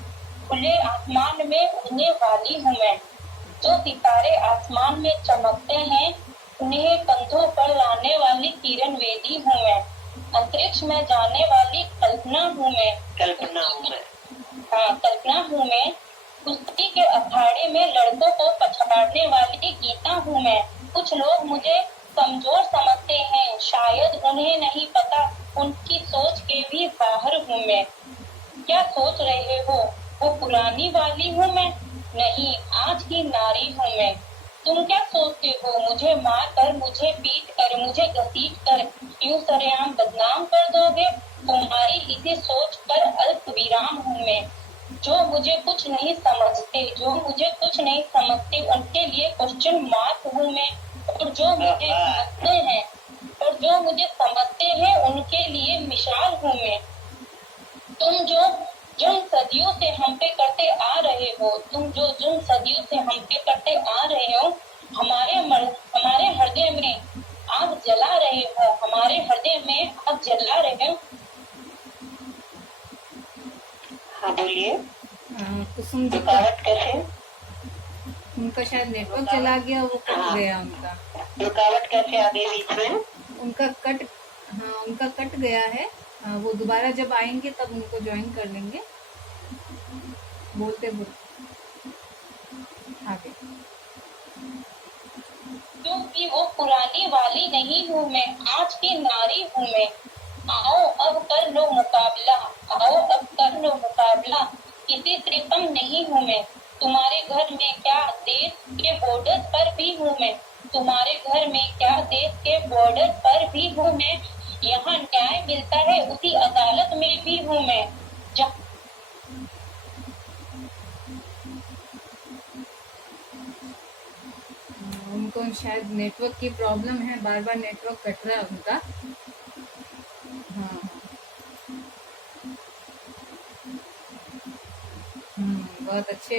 खुले आसमान में उड़ने वाली हूँ मैं। जो सितारे आसमान में चमकते हैं, उन्हें कंधों पर लाने वाली किरण वेदी हूँ मैं। अंतरिक्ष में जाने वाली कल्पना हूँ मैं। कल्पना हूँ मैं। कुश्ती के अखाड़े में लड़कों को पछाड़ने वाली गीता हूँ मैं। कुछ लोग मुझे कमजोर समझते हैं, शायद उन्हें नहीं पता उनकी सोच के भी बाहर हूँ मैं। क्या सोच रहे हो वो पुरानी वाली हूँ मैं? नहीं, आज की नारी हूँ मैं। तुम क्या सोचते हो मुझे मार कर, मुझे पीट कर, मुझे घसीट कर यूं सरेआम बदनाम कर दोगे? तुम्हारी इसी सोच पर अल्प विराम हूँ मैं। जो मुझे कुछ नहीं समझते, जो मुझे कुछ नहीं समझते उनके लिए क्वेश्चन मार्क हूँ मैं। और जो मुझे समझते हैं और जो मुझे समझते हैं उनके लिए मिसाल हूँ मैं। तुम जो जुल्म सदियों से हम पे करते आ रहे हो, तुम जो जुल्म सदियों से हम पे करते आ रहे हो, हमारे हृदय में आग जला रहे हो, हमारे हृदय में आग जला रहे हो। हाँ बोलिए। कुसुम जी रुकावट कैसे? उनका शायद नेटवर्क चला गया, वो कट हाँ। गया उनका। रुकावट कैसे आ गई बीच में? उनका कट गया है। वो दोबारा जब आएंगे तब उनको ज्वाइन कर लेंगे। बोलते आगे। क्योंकि वो पुरानी वाली नहीं हूँ मैं, आज की नारी हूँ मैं। आओ अब कर लो मुकाबला, आओ अब कर लो मुकाबला, किसी से कम नहीं हूँ मैं। तुम्हारे घर में क्या देश के बॉर्डर पर भी हूँ मैं, तुम्हारे घर में क्या देश के बॉर्डर पर भी हूँ मैं। यहाँ न्याय मिलता है उसी अदालत में भी हूँ मैं। उनको शायद नेटवर्क की प्रॉब्लम है, बार बार नेटवर्क कट रहा है उनका। हाँ। बहुत अच्छे।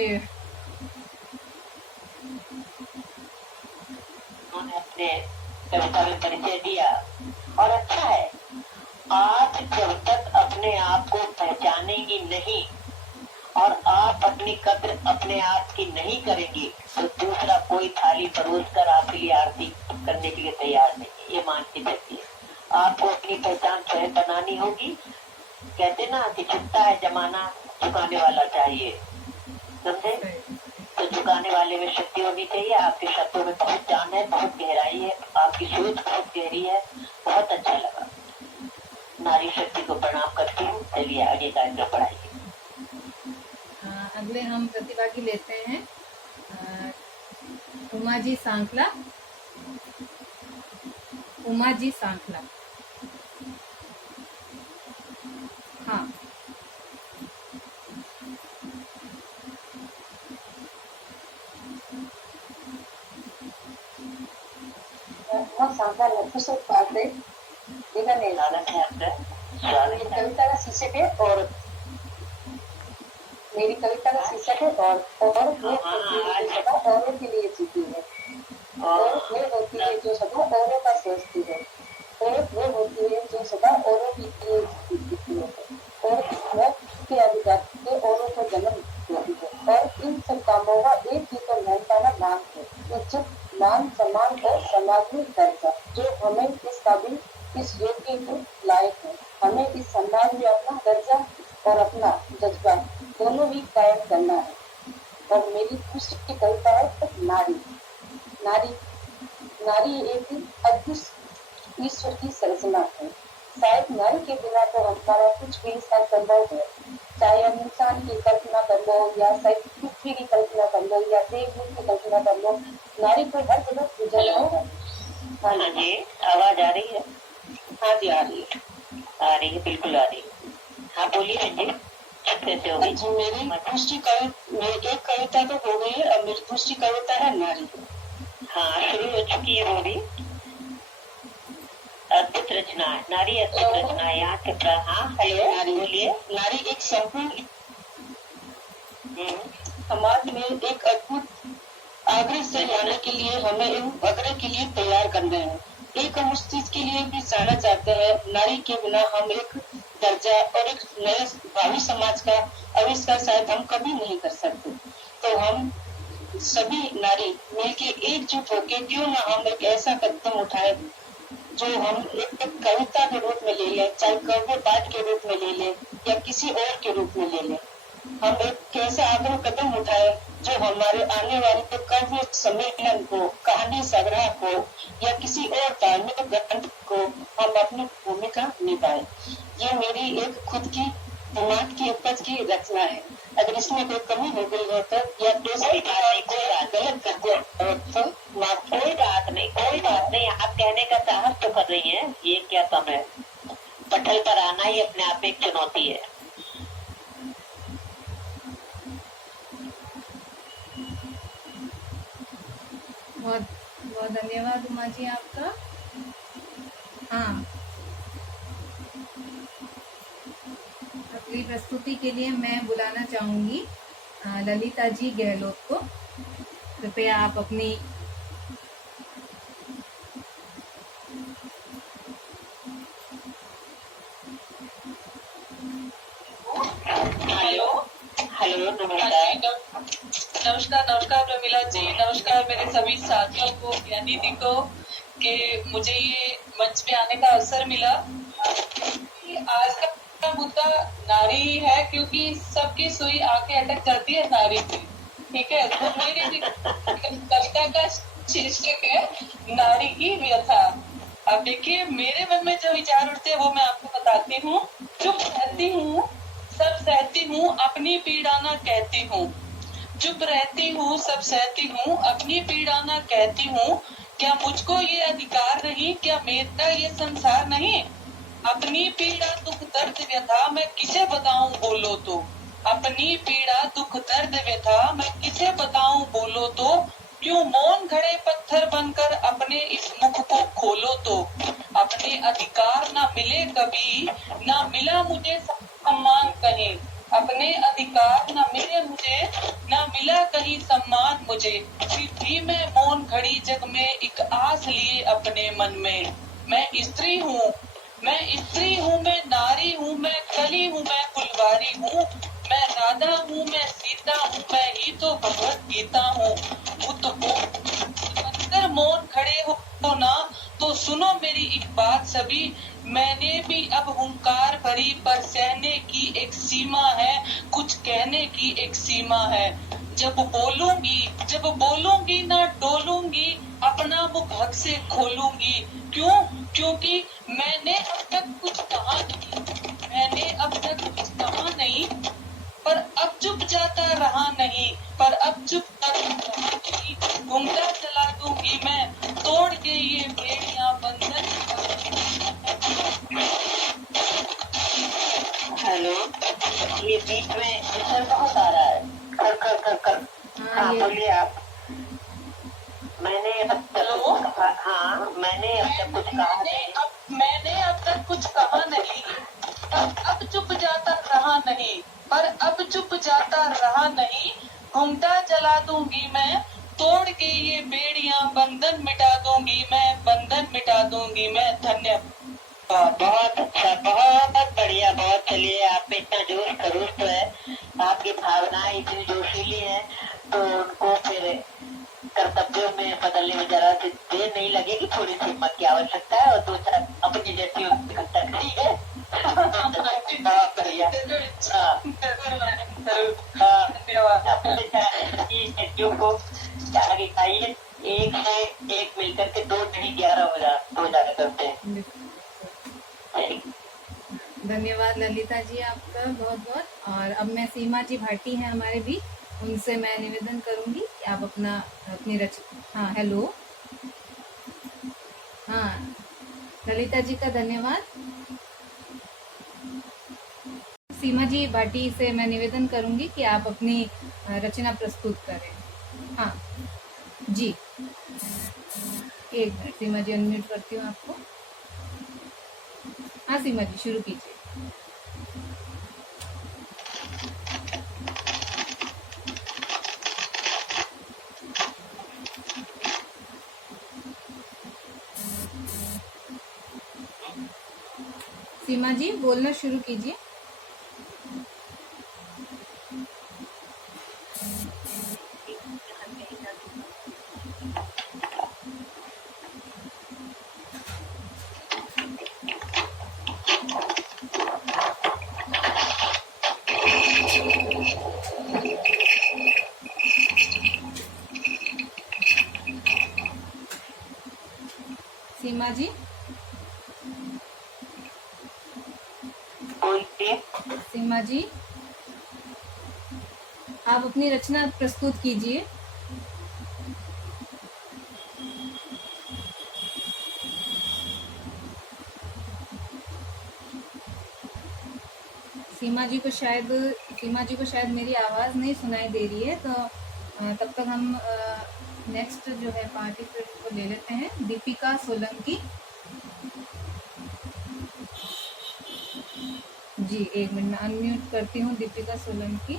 उन्होंने अपने कविता में परिचय दिया और अच्छा है। आप जब तक अपने आप को पहचानेंगी नहीं और आप अपनी कद्र अपने आप की नहीं करेंगी तो दूसरा कोई थाली परोस कर आपके लिए आरती करने के लिए तैयार नहीं। ये मान के चलिए, आपको अपनी पहचान स्वयं बनानी होगी। कहते ना कि झुकता है जमाना, झुकाने वाला चाहिए, समझे? तो झुकाने वाले में शक्ति होनी चाहिए। आपके शब्दों में बहुत जान है, बहुत गहराई है, आपकी सोच बहुत गहरी है। बहुत अच्छा लगा। नारी शक्ति को प्रणाम करती हूँ। चलिए आगे कार्यक्रम बढ़ाइए। अगले हम प्रतिभागी लेते हैं उमा जी सांखला। उमा जी सांखला। हाँ। सांभा लघु से पाते इन्होंने स्वागत है आपका। मेरी कविता का शीर्षक है और मेरी कविता का शीर्षक है और औरों के लिए जीती है। और वो होती है जो सदा औरों का सोचती है, और वो होती है जो सदा औरों के लिए जीती है, और मौत के अधिकार के औरों को जन्म देती है। और इन सब कामों का एक ही तो महत्वपूर्ण नाम है, इज्जत, मान, सम्मान और समाज में दर्जा, जो हमें इस काबिल, इस योग्य के लायक है। हमें इस समाज में अपना दर्जा और अपना जज्बा दोनों ही कायम करना है। और मेरी दूसरी कविता है नारी। नारी नारी एक अद्भुत ईश्वर की संरचना है। शायद नारी के बिना तो हमारा कुछ भी असंभव है। चाहे हम इंसान की कल्पना कर लो या शायद पृथ्वी की कल्पना कर लो या देवभूमि की कल्पना कर लो, नारी को हर जगह पूजा है। हाँ जी, आवाज आ रही है? हाँ जी आ रही है, आ रही है, बिल्कुल आ रही है। हाँ बोलिए संजय, कैसे हो गई? मेरी एक कविता तो हो गई है, अब मेरी दूसरी कविता है नारी। हाँ शुरू हो चुकी है वो भी। अद्भुत रचना है नारी, अद्भुत रचना है। यहाँ के हाँ हेलो नारी बोलिए। नारी एक संपूर्ण समाज में एक अद्भुत आगे से लाने के लिए हमें अग्रह के लिए तैयार करना है। एक हम उस चीज के लिए भी जाना चाहते हैं। नारी के बिना हम एक दर्जा और एक नए भावी समाज का आविष्कार शायद हम कभी नहीं कर सकते। तो हम सभी नारी मिलके एकजुट होकर क्यों ना हम एक ऐसा कदम उठाए जो हम एक कविता के रूप में ले लें, चाहे काव्य पाठ के रूप में ले लें या किसी और के रूप में ले लें। हम एक कैसा आग्रह कदम उठाए जो हमारे आने वाले काव्य सम्मेलन को, कहानी संग्रह को या किसी और धार्मिक ग्रंथ को हम अपनी भूमिका निभाए। ये मेरी एक खुद की दिमाग की उपज की रचना है। अगर इसमें कोई कमी हो गई हो तो या कोई बात नहीं, कोई बात गलत कर दिया हो तो माफ कोई बात नहीं, कोई बात नहीं। आप कहने का साहस तो कर रही हैं, ये क्या कम है। पटल पर आना ही अपने आप में एक चुनौती है। बहुत बहुत धन्यवाद उमा जी आपका। हाँ, अगली प्रस्तुति के लिए मैं बुलाना चाहूंगी ललिता जी गहलोत को। कृपया आप अपनी हेलो हेलो, नमस्कार। नमस्कार नमस्कार प्रमिला जी, नमस्कार मेरे सभी साथियों को, ज्ञानी दी को कि मुझे ये मंच पे आने का अवसर मिला। आज का मुद्दा नारी है, क्योंकि सबकी सुई आके अटक जाती है नारी पे। ठीक है, तो मेरी कविता का शीर्षक है नारी की व्यथा। अब देखिए, मेरे मन में जो विचार उठते हैं वो मैं आपको बताती हूँ। चुप रहती हूँ, सब सहती हूँ, अपनी पीड़ा ना कहती हूँ। चुप रहती हूँ, सब सहती हूँ, अपनी पीड़ा ना कहती हूँ। क्या मुझको ये अधिकार नहीं, क्या मेरा ये संसार नहीं? अपनी पीड़ा दुख दर्द व्यथा मैं किसे बताऊं बोलो तो। अपनी पीड़ा दुख दर्द व्यथा मैं किसे बताऊं बोलो तो। क्यों मौन खड़े पत्थर बनकर अपने इस मुख को खोलो तो। अपने अधिकार ना मिले कभी, ना मिला मुझे सम्मान कहीं। अपने अधिकार न मिले मुझे, न मिला कहीं सम्मान मुझे। फिर भी मैं मौन खड़ी जग में एक आस लिए अपने मन में। मैं स्त्री हूँ, मैं स्त्री हूँ, मैं नारी हूँ, मैं कली हूँ, मैं फुलवारी हूँ। मैं राधा हूँ, मैं सीता हूँ, मैं ही तो भगवत गीता हूँ। बनकर मौन खड़े हो ना तो सुनो मेरी एक बात सभी। मैंने भी अब हुंकार भरी, पर सहने की एक सीमा है, कुछ कहने की एक सीमा है। जब बोलूंगी ना डोलूंगी, अपना मुख हक से खोलूंगी। क्यों? क्योंकि मैंने अब तक कुछ कहा नहीं, पर अब चुप जाता रहा नहीं, घूंघटा चला दूंगी मैं, तोड़ के ये बेड़ियां बंधन। हेलो, ये बीच में विषय बहुत आ रहा है, कर कर कर कर। हाँ, बोलिए आप। मैंने अब तक मैंने अब तक कुछ कहा नहीं। मैंने अब तक कुछ कहा नहीं, अब चुप जाता रहा नहीं, घूंघटा जला दूंगी मैं, तोड़ के ये बेड़ियां बंधन मिटा दूंगी मैं। धन्यवाद। बहुत अच्छा, बहुत बढ़िया, बहुत। चलिए, आप में इतना जोश खरोश तो है, आपकी भावनाएं इतनी जोशीली है, तो उनको फिर कर्तव्यों में बदलने में जरा सी देर नहीं लगेगी। थोड़ी सी हिम्मत की आवश्यकता है, और दो चार अपनी जैसी इकट्ठा करी है। बढ़िया। अपने को आगे खाइए, एक से एक मिलकर के 2 नहीं 11 हो जाने करते हैं। धन्यवाद ललिता जी आपका बहुत बहुत। और अब मैं सीमा जी भाटी हैं हमारे बीच, उनसे मैं निवेदन करूंगी कि आप अपनी हाँ, हेलो। हाँ, ललिता जी का धन्यवाद। सीमा जी भाटी से मैं निवेदन करूंगी कि आप अपनी रचना प्रस्तुत करें। हाँ जी, एक मिनट सीमा जी, अनम्यूट करती हूँ आपको। हाँ सीमा जी, शुरू कीजिए। सीमा जी बोलना शुरू कीजिए। सीमा जी, बोलिए। सीमा सीमा जी, आप अपनी रचना प्रस्तुत कीजिए। सीमा जी को शायद मेरी आवाज़ नहीं सुनाई दे रही है, तो तब तक हम नेक्स्ट जो है पार्टिसिपेंट को ले लेते हैं, दीपिका सोलंकी जी। 1 मिनट में अनम्यूट करती हूँ दीपिका सोलंकी।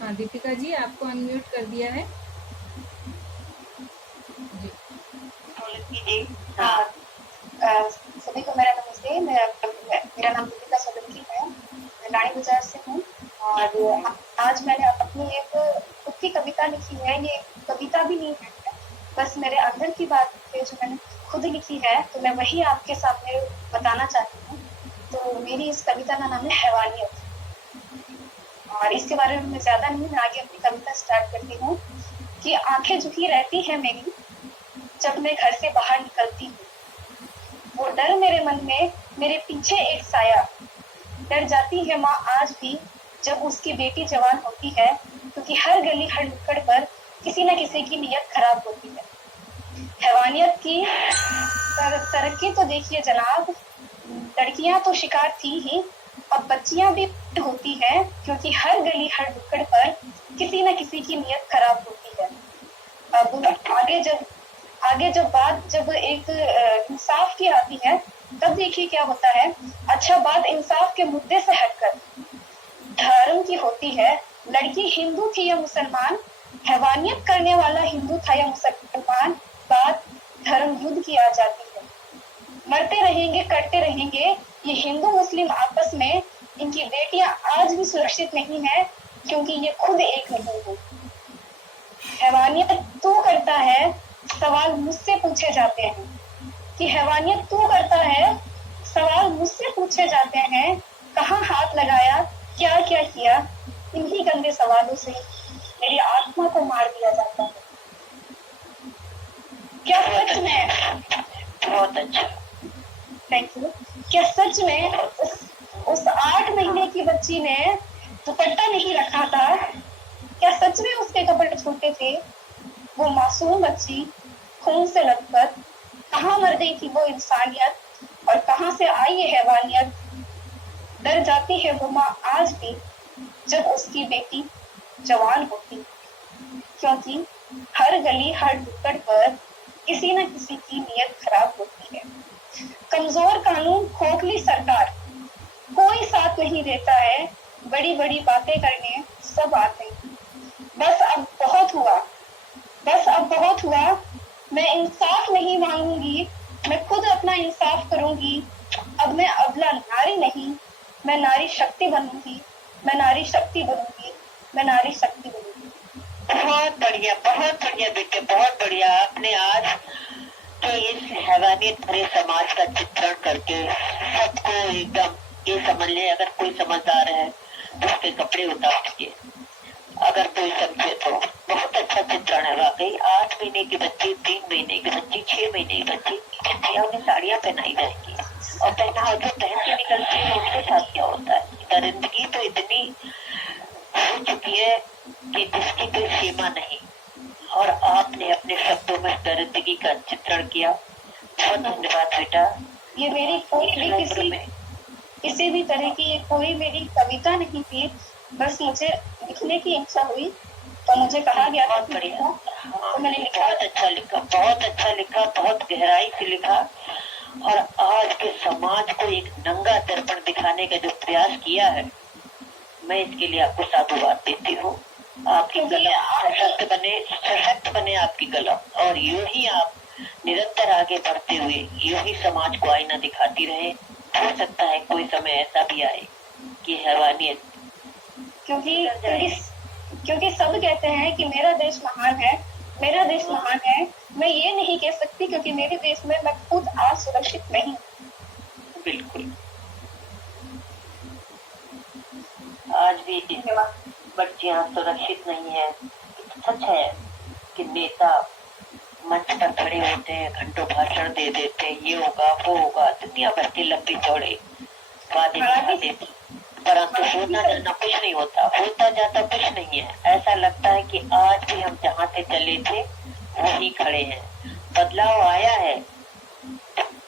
हाँ दीपिका जी, आपको अनम्यूट कर दिया है जी। जी हाँ, सभी को मेरा नमस्ते। मेरा नाम दीपिका सोलंकी है, मैं रानी बाजार से हूँ। और आज मैंने अपनी एक खुद की कविता लिखी है। ये कविता भी नहीं है, बस मेरे अंदर की बात है जो मैंने खुद लिखी है, तो मैं वही आपके सामने बताना चाहती हूँ। तो मेरी इस कविता का नाम है हैवानियत। और इसके बारे में मैं ज्यादा नहीं, मैं आगे अपनी कविता स्टार्ट करती हूँ। कि आंखें झुकी रहती है मेरी जब मैं घर से बाहर निकलती हूँ, वो डर मेरे मन में, मेरे पीछे एक साया। डर जाती है माँ आज भी जब उसकी बेटी जवान होती है, क्योंकि हर गली हर नुक्कड़ पर किसी न किसी की नीयत खराब होती है। हैवानियत की तरक्की तो देखिए जनाब, लड़कियां तो शिकार थी ही, अब बच्चियां भी होती हैं, क्योंकि हर गली हर नुक्कड़ पर किसी न किसी की नीयत खराब होती है। अब जब एक इंसाफ की आती है, तब देखिए क्या होता है। अच्छा, बात इंसाफ के मुद्दे से हटकर धर्म की होती है। लड़की हिंदू थी या मुसलमान, हैवानियत करने वाला हिंदू था या मुसलमान, बात धर्म युद्ध की आ जाती है। मरते रहेंगे करते रहेंगे ये हिंदू मुस्लिम आपस में, इनकी बेटियां आज भी सुरक्षित नहीं है, क्योंकि ये खुद एक नहीं है। हैवानियत तू करता है, सवाल मुझसे पूछे जाते हैं। कि हैवानियत तू करता है, सवाल मुझसे पूछे जाते हैं। कहाँ हाथ लगाया, क्या क्या किया, इन्हीं गंदे सवालों से मेरी आत्मा को मार दिया जाता है। क्या सच में, बहुत अच्छा, थैंक यू। क्या सच में उस 8 महीने की बच्ची ने दुपट्टा नहीं रखा था? क्या सच में उसके कपड़े छोटे थे? वो मासूम बच्ची खून से लथपथ, कहाँ मर गई थी वो इंसानियत, और कहाँ से आई ये हैवानियत? डर जाती है वो माँ आज भी जब उसकी बेटी जवान होती, क्योंकि हर गली हर नुक्कड़ पर किसी न किसी की नीयत खराब होती है। कमजोर कानून, खोखली सरकार, कोई साथ नहीं देता है। बड़ी बड़ी बातें करने सब आते हैं। बस अब बहुत हुआ। मैं इंसाफ नहीं मांगूंगी, मैं खुद अपना इंसाफ करूंगी। अब मैं अबला नारी नहीं, मैं नारी शक्ति बनूंगी, मैं नारी शक्ति बनूंगी, मैं नारी शक्ति बनूंगी। बहुत बढ़िया बेटे, बहुत बढ़िया। आपने आज तो इस हैवानियत भरे समाज का चित्रण करके सबको एकदम ये समझ ले, अगर कोई समझदार है तो उसके कपड़े उतार दीजिए, अगर कोई समझे तो। बहुत अच्छा चित्रण है वाकई। 8 महीने की बच्ची, 3 महीने की बच्ची, 6 महीने की बच्ची, उन्हें साड़ियाँ पहनाई जाएंगी और जो पहन के निकलती है उसके साथ क्या होता है। दरिंदगी तो इतनी हो चुकी है कि जिसकी कोई सीमा नहीं, और आपने अपने शब्दों में दरिंदगी का चित्रण किया। बहुत धन्यवाद बेटा। ये मेरी किसी भी तरह की ये कोई मेरी कविता नहीं थी, बस मुझे लिखने की इच्छा हुई तो मुझे कहा गया। बहुत बढ़िया, तो मैंने लिखा। बहुत अच्छा लिखा, बहुत गहराई से लिखा। और आज के समाज को एक नंगा दर्पण दिखाने का जो प्रयास किया है, मैं इसके लिए आपको साधुवाद देती हूँ। आपकी कलम सशक्त बने आपकी कलम, और यूं ही आप निरंतर आगे बढ़ते हुए यूं ही समाज को आईना दिखाती रहे। हो सकता है कोई समय ऐसा भी आए कि हैवानियत, क्योंकि सब कहते हैं कि मेरा देश महान है, मेरा देश महान है। मैं ये नहीं कह सकती, क्योंकि मेरे देश में मैं खुद आज सुरक्षित नहीं। बिल्कुल, आज भी बच्चियां सुरक्षित नहीं है। सच है कि नेता मंच पर खड़े होते हैं, घंटों भाषण दे देते हैं, ये होगा वो होगा, दुनिया भर के लंबी चौड़े वादे दिखाते थे, परंतु होता जाता कुछ नहीं होता, होता जाता कुछ नहीं है। ऐसा लगता है कि आज भी हम जहाँ से चले थे वहीं खड़े हैं। बदलाव आया है,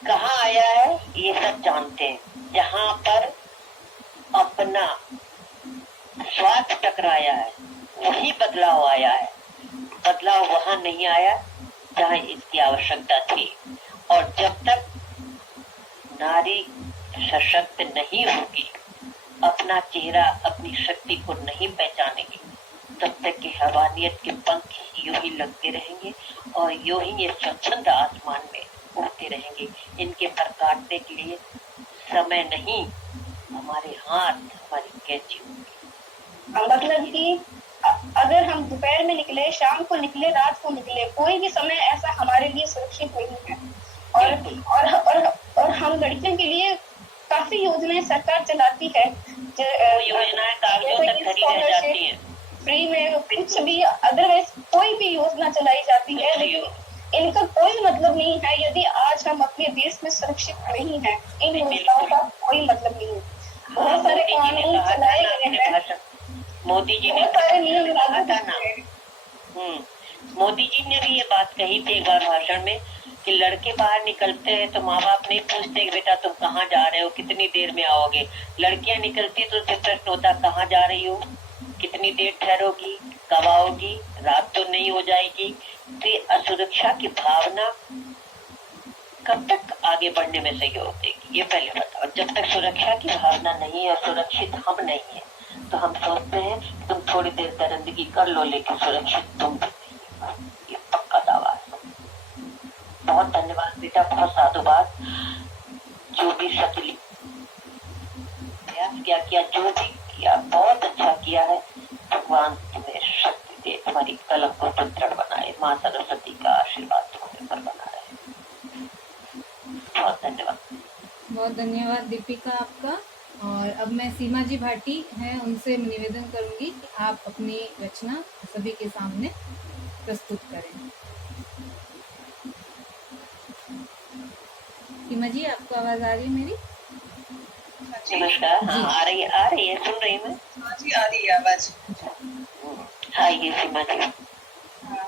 कहाँ आया है ये सब जानते हैं। जहाँ पर अपना स्वार्थ टकराया है वही बदलाव आया है। बदलाव वहां नहीं आया जहाँ इसकी आवश्यकता थी। और जब तक नारी सशक्त नहीं होगी, अपना चेहरा अपनी शक्ति को नहीं पहचानेगी, तब तक कि हैवानियत के पंख यूं ही लगते रहेंगे और यूं ही ये स्वच्छंद आसमान में उड़ते रहेंगे। इनके पर काटने के लिए समय नहीं, हमारे हाथ हमारी कैंची होंगी। मतलब कि अगर हम दोपहर में निकले, शाम को निकले, रात को निकले, कोई भी समय ऐसा हमारे लिए सुरक्षित नहीं है। और हम लड़कियों के लिए काफी योजनाएं सरकार चलाती है, योजनाएं कागजों तक खड़ी रह जाती है, फ्री में कुछ भी, अदरवाइज कोई भी योजना चलाई जाती है, लेकिन इनका कोई मतलब नहीं है यदि आज हम अपने देश में सुरक्षित नहीं है। इन योजनाओं का कोई मतलब नहीं है। बहुत सारे कानून चलाए गए हैं, मोदी जी ने कहा था ना, मोदी जी ने भी ये बात कही थी एक बार भाषण में कि लड़के बाहर निकलते हैं तो माँ बाप नहीं पूछते बेटा तुम कहाँ जा रहे हो, कितनी देर में आओगे। लड़कियां निकलती तो उनसे प्रश्न होता कहाँ जा रही हो, कितनी देर ठहरोगी, कब आओगी, रात तो नहीं हो जाएगी। तो ये असुरक्षा की भावना कब तक आगे बढ़ने में सहयोग देगी, ये पहले बताओ। जब तक सुरक्षा की भावना नहीं है और सुरक्षित हम नहीं है तो हम सोचते हैं तुम थोड़ी देर दरिंदगी कर लो लेकिन सुरक्षित तुम भी नहीं। ये पक्का दावा है। बहुत धन्यवाद बेटा, बहुत साधुवाद। जो भी शक्ति क्या किया, जो भी किया बहुत अच्छा किया है। भगवान तुम्हें शक्ति दे, तुम्हारी कलम को दृढ़ बनाए, माँ सरस्वती का आशीर्वाद तुम्हारे पर बना रहे। बहुत धन्यवाद। बहुत धन्यवाद दीपिका आपका। और अब मैं सीमा जी भाटी हैं, उनसे निवेदन करूंगी कि आप अपनी रचना सभी के सामने प्रस्तुत करें। सीमा जी, आपको आवाज आ रही है मेरी? नमस्कार। हाँ, आ रही है, सुन रही मैं। हाँ जी, आ रही है आवाज। हाँ, ये सीमा जी।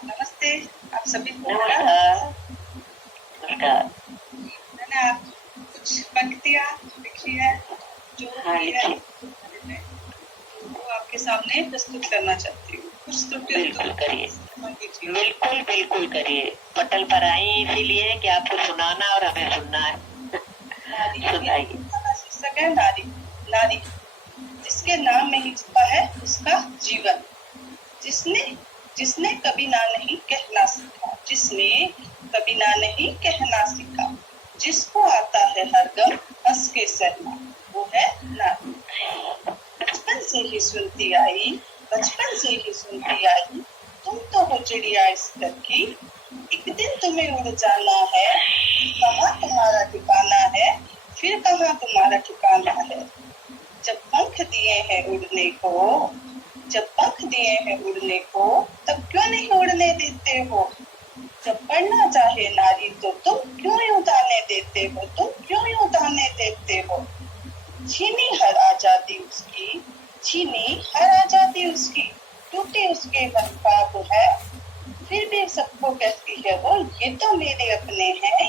नमस्ते आप सभी को। नमस्कार। नमस्कार। मैंने आप कुछ पंक्तियाँ लिखी है जो वो आपके सामने प्रस्तुत करना चाहती हूँ। कुछ बिल्कुल करिए, बिल्कुल करिए। पटल पर आई इसीलिए कि आपको सुनाना और हमें सुनना है। सुनाइए। शीर्षक है नारी। नारी जिसके नाम में ही छुपा है उसका जीवन, जिसने कभी ना नहीं कहना सीखा, जिसने कभी ना नहीं कहना सीखा, जिसको आता है हर गम हंस के सहना, वो है नारी। बचपन से ही सुनती आई, तुम तो हो चिड़िया इस घर की, एक दिन तुम्हें उड़ जाना है, कहाँ तुम्हारा ठिकाना है, फिर कहाँ तुम्हारा ठिकाना है। जब पंख दिए हैं उड़ने को, तब क्यों नहीं उड़ने देते हो। जब पढ़ना चाहे नारी तो तुम क्यों यूं ताने देते हो। छीनी हर आजादी उसकी, टूटे उसके मन पाप है, फिर भी सबको कहती है वो ये तो मेरे अपने हैं।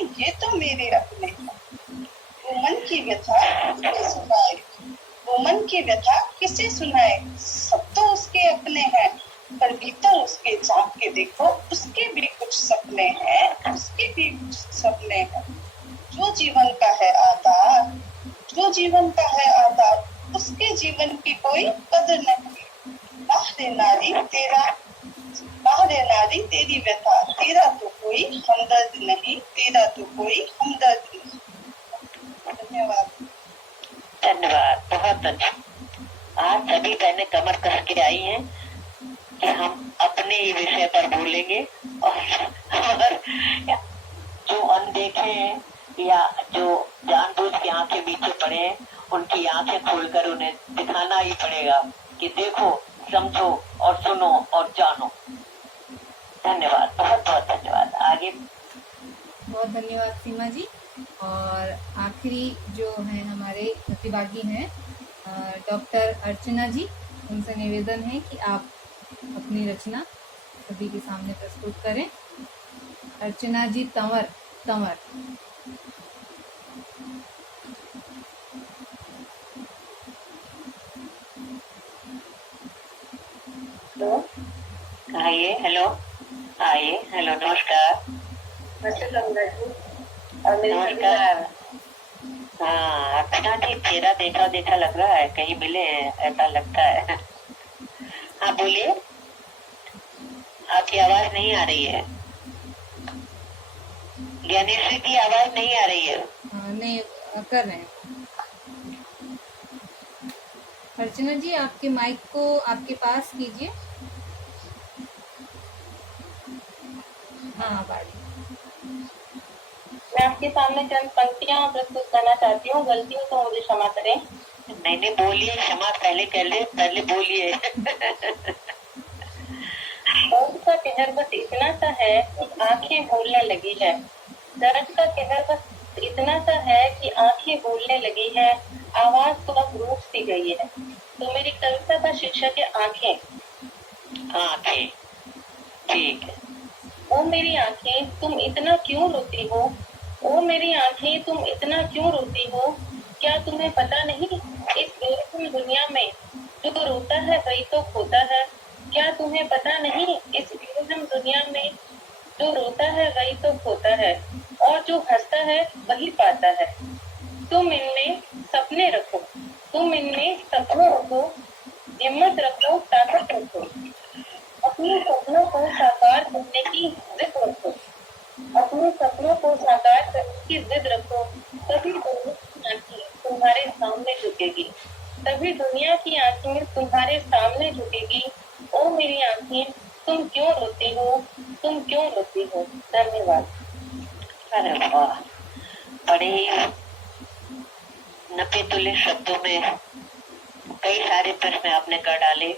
वो मन की व्यथा किसे सुनाए, सब तो उसके अपने हैं, पर भीतर उसके झांक के देखो, उसके भी कुछ सपने हैं। जो जीवन का है आधार, उसके जीवन की कोई कदर नहीं। बाहरे नारी तेरी व्यथा, तेरा तो कोई हमदर्द नहीं। धन्यवाद, बहुत अच्छा। आज सभी बहनें कमर कस के आई हैं कि हम अपने ही विषय पर बोलेंगे और जो अनदेखे हैं या जो जानबूझ के आंखें पीछे पड़े हैं, उनकी आंखें खोलकर उन्हें दिखाना ही पड़ेगा कि देखो, समझो और सुनो और जानो। धन्यवाद, बहुत बहुत धन्यवाद। आगे बहुत धन्यवाद सीमा जी। और आखिरी जो है हमारे प्रतिभागी हैं डॉक्टर अर्चना जी, उनसे निवेदन है कि आप अपनी रचना सभी के सामने प्रस्तुत करें। अर्चना जी तंवर तंवर। हेलो, आइए। हेलो, आइए। हेलो, नमस्कार। नमस्ते कमला जी और मेरे सभी नमस्कार। हाँ, अर्चना जी, चेहरा देखा देखा लग रहा है, कहीं मिले हैं ऐसा लगता है। हाँ, बोलिए। आपकी आवाज नहीं आ रही है। ज्ञानेश्वरी की आवाज नहीं आ रही है। नहीं कर रहे हैं। अर्चना जी, आपके माइक को आपके पास कीजिए। हाँ, अब आ रही है। मैं आपके सामने चंद पंक्तियां प्रस्तुत करना चाहती हूँ, गलती हो तो मुझे क्षमा करें। नहीं नहीं, बोलिए, क्षमा पहले कर ले, पहले बोलिए। दर्द का कहर बस इतना सा है कि आंखें भूलने लगी है। दर्द का कहर बस इतना सा है कि आंखें भूलने लगी है, आवाज तो अब रूठ सी गई है। तो मेरी कविता का शीर्षक है आंखें। आंखें, ठीक है। ओ मेरी आंखें, तुम इतना क्यों रोती हो? ओ मेरी आंखें, तुम इतना क्यों रोती हो? क्या तुम्हें पता नहीं, इस बेरहम दुनिया में जो रोता है वही तो खोता है। क्या तुम्हें पता नहीं, इस बेरहम दुनिया में जो रोता है वही तो खोता है, और जो हंसता है वही पाता है। तुम इनमें सपने रखो, तुम इनमें सपने रखो, हिम्मत रखो, ताकत रखो, अपने सपनों को साकार करने की जिद रखो, अपने सपनों को साकार करने की जिद रखो। तभी दुनिया की आंखें तुम्हारे सामने झुकेगी, तभी दुनिया की आंखें तुम्हारे सामने झुकेगी। ओ मेरी आंखें, तुम क्यों रोती हो? तुम क्यों रोती हो? धन्यवाद। अरे वाह, बड़े ही नपे तुले शब्दों में कई सारे प्रश्न आपने कर डाले,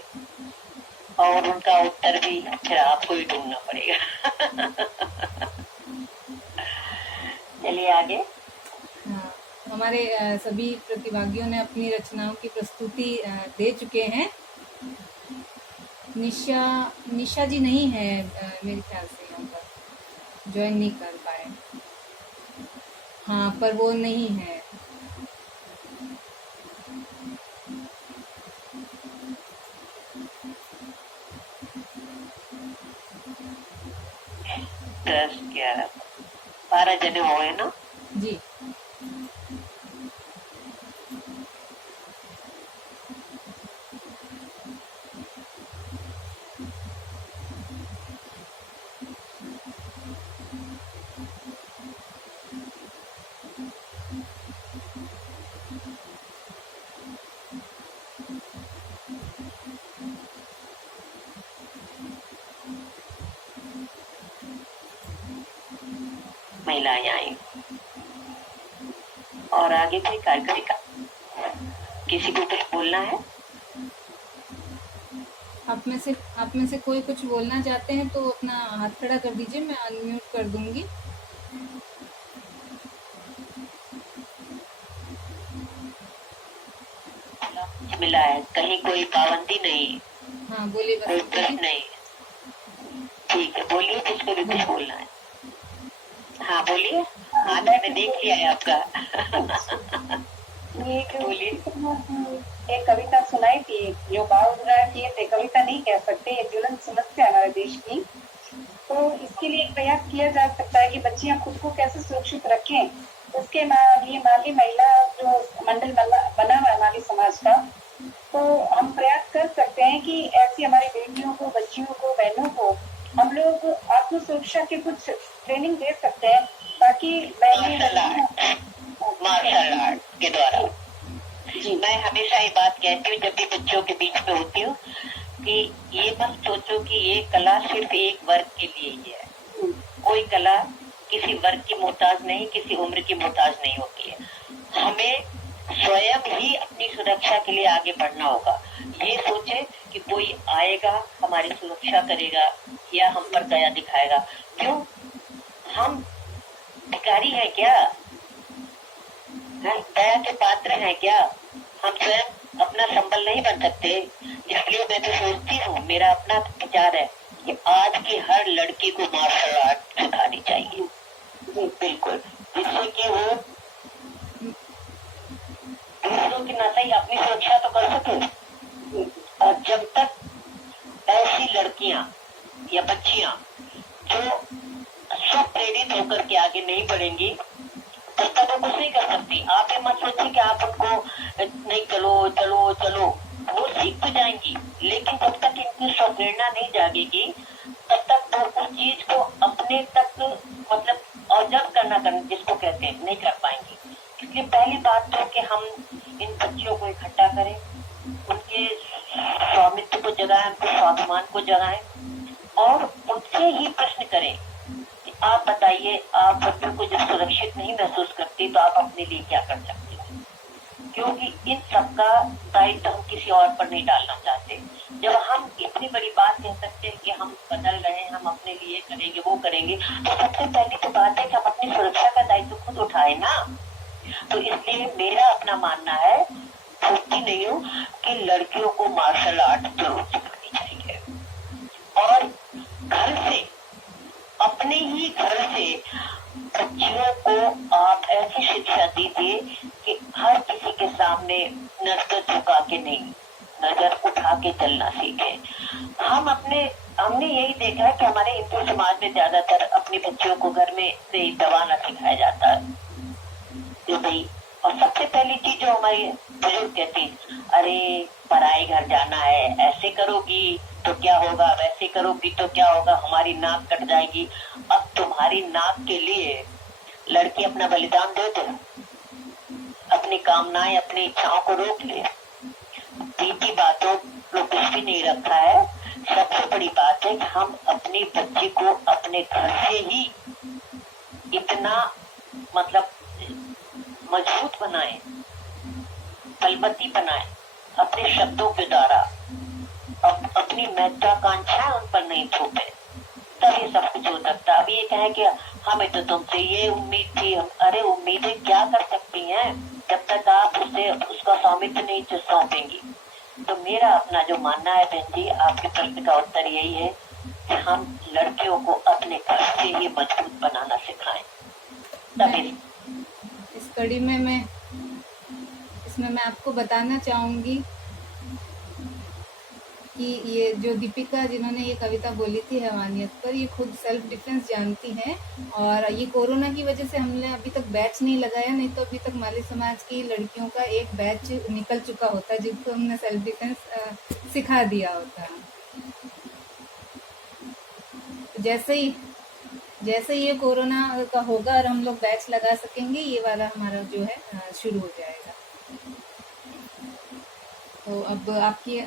और उनका उत्तर भी फिर आपको ही ढूंढना पड़ेगा। चलिए आगे। हाँ, हमारे सभी प्रतिभागियों ने अपनी रचनाओं की प्रस्तुति दे चुके हैं। निशा जी नहीं है मेरे ख्याल से, यहाँ पर ज्वाइन नहीं कर पाए। हाँ, पर वो नहीं है। दस 11 12 जने हो गए ना? जी। महिलाएं आई। और आगे कोई कार्यक्रम, किसी को कुछ बोलना है? आप में से कोई कुछ बोलना चाहते हैं तो अपना हाथ खड़ा कर दीजिए, मैं अनम्यूट कर दूंगी। मिला है, कहीं कोई पाबंदी नहीं, हाँ, बोलिए। कोई बस प्रश्न नहीं। ठीक है, बोलिए, जिसको भी कुछ बोलना है। हाँ, बोलिए। हाँ, मैंने देख लिया है आपका। बोलिए। एक कविता सुनाई थी जो बाल उद्गार किए थे, कविता नहीं कह सकते, ये ज्वलंत समस्या है हमारे देश की। तो इसके लिए एक प्रयास किया जा सकता है कि बच्चियां खुद को कैसे सुरक्षित रखें। उसके लिए माली महिला जो मंडल बना हुआ है माली समाज का, तो हम प्रयास कर सकते हैं कि ऐसी हमारी बेटियों को, बच्चियों को, बहनों को हम लोग आत्म सुरक्षा के कुछ ट्रेनिंग दे सकते हैं, ताकि मार्शल आर्ट के द्वारा। मैं हमेशा ये बात कहती हूँ जब भी बच्चों के बीच में होती हूँ कि ये मत सोचो कि ये कला सिर्फ एक वर्ग के लिए ही है। कोई कला किसी वर्ग की मोहताज नहीं, किसी उम्र की मोहताज नहीं होती है। हमें स्वयं ही अपनी सुरक्षा के लिए आगे बढ़ना होगा। ये सोचे कि कोई आएगा हमारी सुरक्षा करेगा या हम पर दया दिखाएगा। क्यों? हम भिखारी हैं क्या? दया के पात्र हैं क्या? हम स्वयं अपना संबल नहीं बन सकते। इसलिए मैं तो सोचती हूँ, मेरा अपना विचार है कि आज की हर लड़की को मार्शल आर्ट सिखानी चाहिए। बिल्कुल, जिससे कि वो दूसरों की न सही अपनी सुरक्षा तो कर सके। और जब तक ऐसी लड़कियां या बच्चियां जो स्वप्रेरित होकर के आगे नहीं बढ़ेंगी, तब तक वो कुछ नहीं कर सकती। आप ये मत सोचिए कि आप उनको नहीं चलो चलो चलो, वो सीख तो जाएंगी, लेकिन जब तक इनकी स्वप्रेरणा नहीं जागेगी तब तक वो उस चीज को अपने तक मतलब ऑब्जर्व करना जिसको कहते हैं नहीं कर पाएंगी। इसलिए पहली बात तो कि हम इन बच्चियों को इकट्ठा करें, उनके स्वामित्व को जगाएं, उनके स्वाभिमान को जगाएं और उनसे ही प्रश्न करें कि आप बताइए, आप बच्चों को जब सुरक्षित नहीं महसूस करती तो आप अपने लिए क्या कर सकते हैं? क्योंकि इन सबका दायित्व हम किसी और पर नहीं डालना चाहते। जब हम इतनी बड़ी बात कह सकते हैं कि हम बदल रहे हैं, हम अपने लिए करेंगे, वो करेंगे, तो सबसे पहली तो बात है कि हम अपनी सुरक्षा का दायित्व खुद उठाए ना। तो इसलिए मेरा अपना मानना है, सोचती नहीं हूँ कि लड़कियों को मार्शल आर्ट जरूर सिखानी चाहिए। और घर से, अपने ही घर से बच्चियों को आप ऐसी शिक्षा दीजिए कि हर किसी के सामने नजर झुका के नहीं, नजर उठा के चलना सीखे। हमने यही देखा है कि हमारे हिंदू समाज में ज्यादातर अपनी बच्चियों को घर में से दबाना सिखाया जाता है जो भाई। और सबसे पहली चीज जो हमारी बुजुर्ग कहती, अरे पराए घर जाना है, ऐसे करोगी तो क्या होगा, वैसे करोगी तो क्या होगा, हमारी नाक कट जाएगी। अब तुम्हारी नाक के लिए लड़की अपना बलिदान दे दे, अपनी कामनाएं, अपनी इच्छाओं को रोक ले। बीती बातों को कुछ भी नहीं रखा है। सबसे बड़ी बात है कि हम अपनी बच्ची को अपने घर से ही इतना मतलब मजबूत बनाएं, बलवती बनाएं अपने शब्दों के द्वारा, अपनी महत्वाकांक्षाएं उन पर नहीं थोपे, तब ये सब कुछ हो सकता है। अब ये कहें कि हमें तो तुमसे ये उम्मीद थी, अरे उम्मीदें क्या कर सकती हैं जब तक आप उसे उसका स्वामित्व नहीं सौंपेंगी। तो मेरा अपना जो मानना है बहन जी, आपके प्रश्न का उत्तर यही है कि हम लड़कियों को अपने घर से ही मजबूत बनाना सिखाएं। तभी इस कड़ी में इसमें मैं आपको बताना चाहूँगी कि ये जो दीपिका जिन्होंने ये कविता बोली थी हैवानियत पर, ये खुद सेल्फ डिफेंस जानती हैं। और ये कोरोना की वजह से हमने अभी तक बैच नहीं लगाया, नहीं तो अभी तक माली समाज की लड़कियों का एक बैच निकल चुका होता जिसको हमने सेल्फ डिफेंस सिखा दिया होता। जैसे ये कोरोना का होगा और हम लोग बैच लगा सकेंगे, ये वाला हमारा जो है शुरू हो जाएगा। तो अब आपकी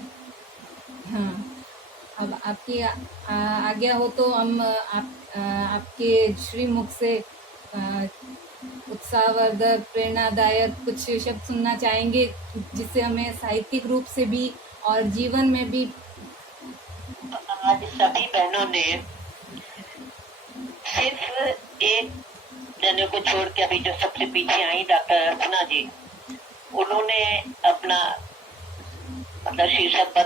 अब आपकी आज्ञा हो तो हम आपके श्रीमुख से उत्साहवर्धक, प्रेरणादायक कुछ शब्द सुनना चाहेंगे, जिससे हमें साहित्यिक रूप से भी और जीवन में भी। आज सभी बहनों ने सिर्फ एक जने को छोड़ के, अभी जो सबसे पीछे आई डॉक्टर अर्चना जी, उन्होंने अपना मतलब शीर्षक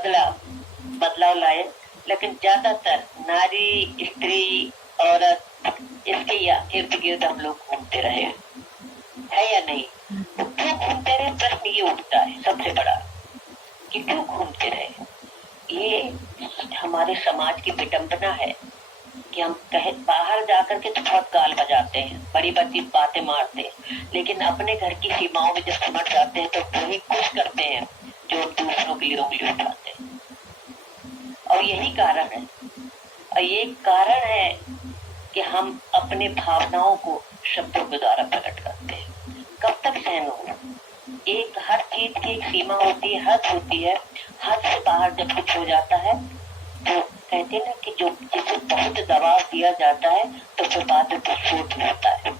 बदलाव लाए, लेकिन ज्यादातर नारी, स्त्री, औरत, इसके इर्द गिर्द हम लोग घूमते रहे है या नहीं? तो क्यों घूमते रहे, प्रश्न ये उठता है सबसे बड़ा कि क्यों घूमते रहे। ये हमारे समाज की विडंबना है कि हम बाहर जाकर के तो बहुत गाल बजाते हैं, बड़ी बड़ी बातें मारते हैं, लेकिन अपने घर की सीमाओं में जब सिमट जाते हैं तो वही कुछ करते हैं जो दूसरों के लिए उंगली उठाते हैं। और यही कारण है, और ये कारण है कि हम अपने भावनाओं को शब्दों के द्वारा प्रकट करते हैं। कब तक सहन होगा? एक हर चीज की एक सीमा होती है, हद होती है। हद से बाहर जब कुछ हो जाता है तो कहते हैं ना कि जो जिसे बहुत दबाव दिया जाता है तो फिर बाद में विस्फोट होता है।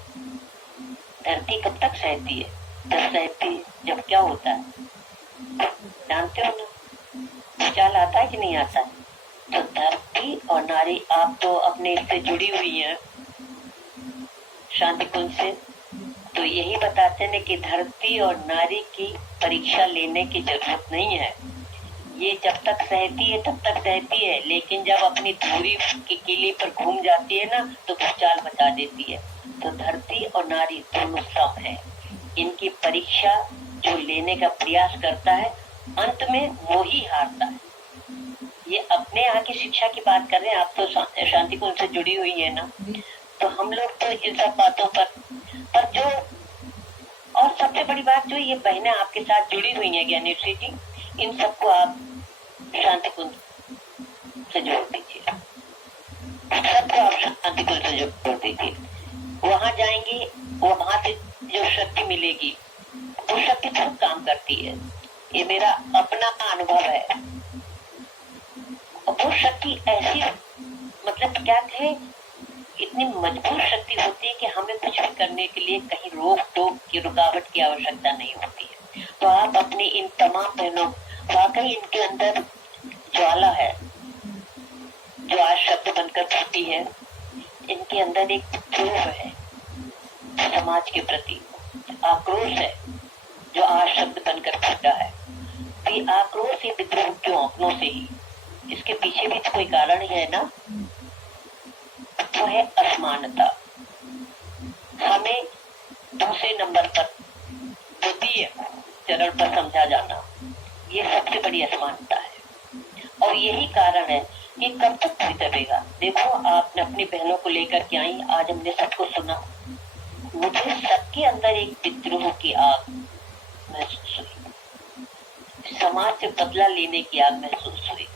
धरती कब तक सहती है? तो सहती जब क्या होता है जानते हो ना, ख्याल आता है कि नहीं आता है? तो धरती और नारी, आप तो अपने इससे जुड़ी हुई हैं शांति कुंज से, तो यही बताते हैं कि धरती और नारी की परीक्षा लेने की जरूरत नहीं है। ये जब तक सहती है तब तक सहती है, लेकिन जब अपनी धुरी की किली पर घूम जाती है ना तो भूचाल मचा देती है। तो धरती और नारी दोनों सम है। इनकी परीक्षा जो लेने का प्रयास करता है अंत में वो ही हारता है। ये अपने यहाँ की शिक्षा की बात कर रहे हैं, आप तो शांति कुंज से जुड़ी हुई है ना, तो हम लोग तो इन सब बातों पर जो, और सबसे बड़ी बात जो ये बहनें आपके साथ जुड़ी हुई हैं ज्ञानी श्री जी, इन सबको आप शांति कुंज से जोड़ दीजिए, सबको आप शांति कुंज से जोड़ दीजिए। वहां जाएंगी, वहां से जो शक्ति मिलेगी वो शक्ति बहुत काम करती है। ये मेरा अपना अनुभव है। वो शक्ति ऐसी, मतलब क्या कहे, इतनी मजबूत शक्ति होती है कि हमें कुछ भी करने के लिए कहीं रोक टोक की, रुकावट की आवश्यकता नहीं होती है। तो आप अपनी इन तमाम बहनों, वाकई इनके अंदर ज्वाला है जो आज शब्द बनकर फूटी है। इनके अंदर एक विद्रोह है समाज के प्रति, आक्रोश है जो आज शब्द बनकर फूटा है। तो ये आक्रोश, ये विद्रोह क्यों? अपनों से ही। इसके पीछे भी तो कोई कारण ही है ना, वो है असमानता। हमें दूसरे नंबर पर, द्वितीय चरण पर समझा जाना, ये सबसे बड़ी असमानता है। और यही कारण है कि कब तक कोई दबेगा। देखो, आपने अपनी बहनों को लेकर के आई, आज हमने सबको सुना, मुझे सबके अंदर एक विद्रोह की आग महसूस हुई, समाज से बदला लेने की आग महसूस हुई,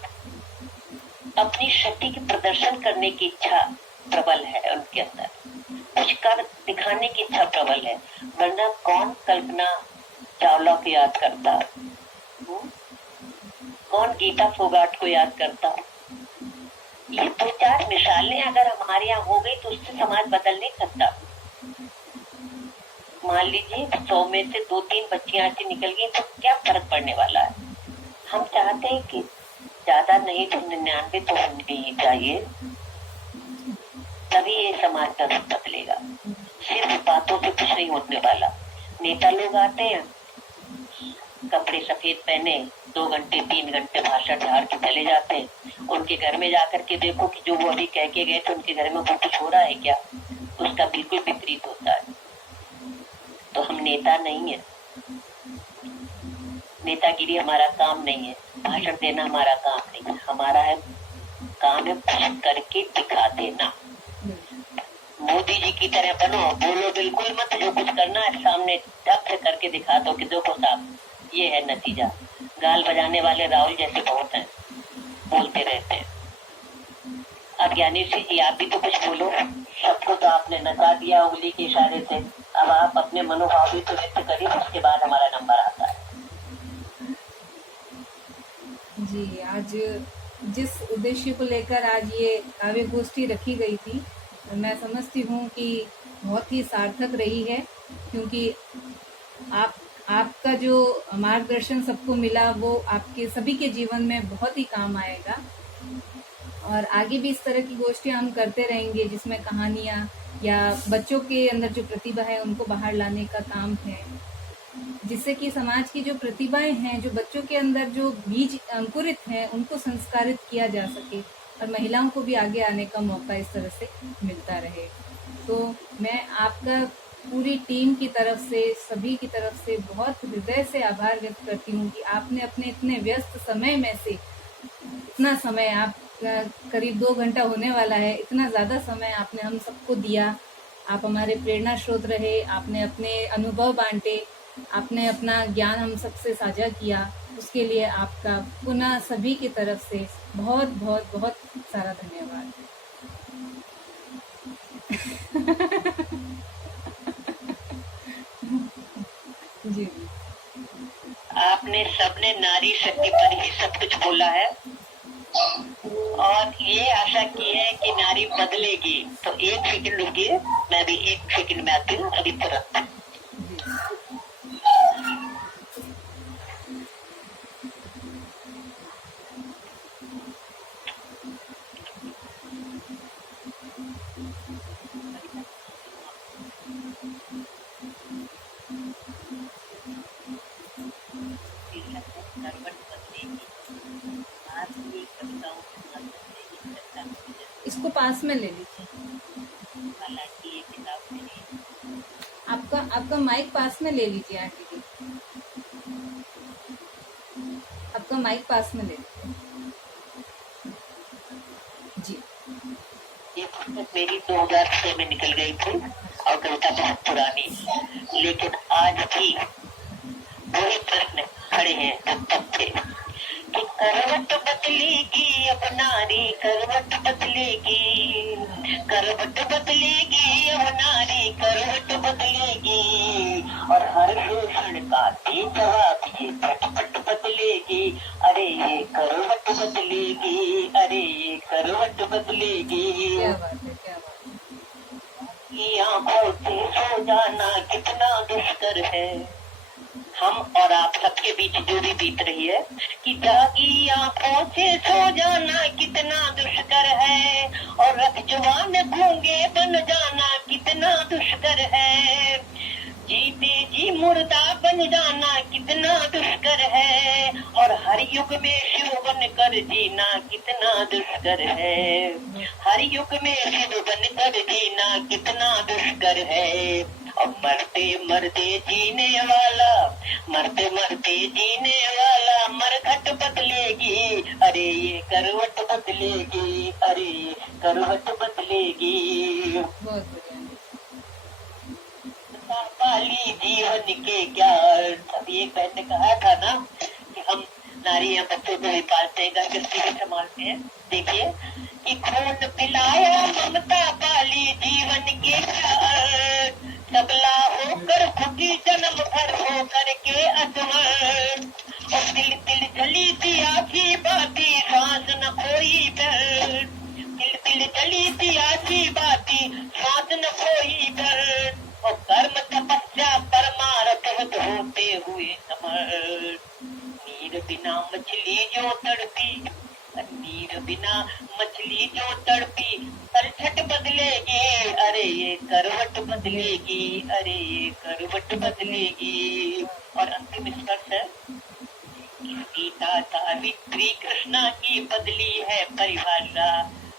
अपनी शक्ति की प्रदर्शन करने की इच्छा प्रबल है उनके अंदर, कुछ कर दिखाने की इच्छा प्रबल है। वरना कौन कल्पना चावला को याद करता, कौन गीता फोगाट को याद करता? ये दो चार मिसालें अगर हमारे यहाँ हो गई तो उससे समाज बदल नहीं सकता। मान लीजिए 100 में से 2-3 बच्चियां ऐसी निकल गई तो क्या फर्क पड़ने वाला है? हम चाहते हैं कि ज्यादा नहीं तो 99 तो होनी ही चाहिए, तभी ये समाज का रूप बदलेगा। सिर्फ बातों से कुछ नहीं होने वाला। नेता लोग आते हैं, कपड़े सफेद पहने, 2 घंटे 3 घंटे भाषण झाड़ के चले जाते हैं। उनके घर में जाकर के देखो कि जो वो अभी कह के गए थे उनके घर में वो कुछ हो रहा है क्या? उसका बिल्कुल विपरीत होता है। तो हम नेता नहीं है, नेतागिरी हमारा काम नहीं है, भाषण देना हमारा काम नहीं है। हमारा है काम है कुछ करके दिखा देना। मोदी जी की तरह बनो, बोलो बिल्कुल मत, जो कुछ करना है सामने ढक से करके दिखा दो कि देखो साहब ये है नतीजा। गाल बजाने वाले राहुल जैसे बहुत हैं, बोलते रहते हैं। अब ज्ञानी श्री जी आप भी तो कुछ बोलो, सबको तो आपने नचा दिया उंगली के इशारे से। अब आप अपने मनोभाव भी तो व्यक्त करिए, उसके बाद हमारा नंबर आता है। जी, आज जिस उद्देश्य को लेकर आज ये काव्य गोष्ठी रखी गई थी, मैं समझती हूँ कि बहुत ही सार्थक रही है, क्योंकि आपका जो मार्गदर्शन सबको मिला वो आपके सभी के जीवन में बहुत ही काम आएगा। और आगे भी इस तरह की गोष्ठियाँ हम करते रहेंगे जिसमें कहानियाँ या बच्चों के अंदर जो प्रतिभा है उनको बाहर लाने का काम है, जिससे कि समाज की जो प्रतिभाएं हैं, जो बच्चों के अंदर जो बीज अंकुरित हैं, उनको संस्कारित किया जा सके और महिलाओं को भी आगे आने का मौका इस तरह से मिलता रहे। तो मैं आपका पूरी टीम की तरफ से, सभी की तरफ से बहुत हृदय से आभार व्यक्त करती हूँ कि आपने अपने इतने व्यस्त समय में से इतना समय, आप करीब 2 घंटा होने वाला है, इतना ज़्यादा समय आपने हम सबको दिया। आप हमारे प्रेरणा स्रोत रहे, आपने अपने अनुभव बांटे, आपने अपना ज्ञान हम सबसे साझा किया। उसके लिए आपका पुनः सभी की तरफ से बहुत बहुत बहुत सारा धन्यवाद। जी, आपने सबने नारी शक्ति पर ही सब कुछ बोला है और ये आशा की है कि नारी बदलेगी। तो 1 सेकंड रुकिए, मैं भी 1 सेकंड में आती हूँ, अभी तुरंत। उसको पास में ले लीजिए। हालांकि ये किताब मेरी आपका माइक पास में ले लीजिए आंटी जी, आपका माइक पास में ले लीजिए जी। ये पुस्तक मेरी 2006 में निकल गई थी और कविता बहुत पुरानी, लेकिन आज भी वही प्रश्न खड़े हैं जो तब थे कि करवट बदलेगी अब नारी, करवट बदलेगी, करवट बदलेगी अब नारी, करवट बदलेगी, और हर शोषण का दे जवाब ये झटपट बदलेगी, अरे ये करवट बदलेगी, अरे ये करवट बदलेगी। क्या बात है, क्या बात है। की आंखों से सो जाना कितना दुष्कर है, हम और आप सबके बीच जो भी बीत रही है कि जागी आंखों से सो जाना कितना दुष्कर है, और रखजवान गूंगे बन जाना कितना दुष्कर है, जीते जी मुर्दा बन जाना कितना दुष्कर है, और हर युग में शिव बन कर जीना कितना दुष्कर है, हर युग में शिव बन कर जीना कितना दुष्कर है। और मरते मरते जीने वाला, मरते मरते जीने वाला मरघट बदलेगी, अरे ये करवट बदलेगी, अरे ये करवट बदलेगी। बहुत बढ़िया। पाली जीवन के क्या अर्थ। अभी एक बहन ने कहा था ना कि हम नारी या बच्चों को भी पालते हैं, घर गृहस्थी भी संभालते हैं। देखिए कि खून पिलाया ममता पाली जीवन के क्या अर्थ, सबला होकर खुदी जन्म भर होकर के अजमर, और दिल दिल जली थी आखी बाती सांस न खोई दर्द, दिल दिल जली थी आखी बाती सांस न खोई दर्द, और कर्म तपस्या परमारथ होते हुए अमर, नीर बिना मछली जो तड़पी, नीर बिना मछली जो तड़पी तलछट बदलेगी, अरे ये करवट बदलेगी, अरे ये करवट बदलेगी। और अंतिम स्पर्श है सीता सावित्री कृष्णा की बदली है परिभाषा,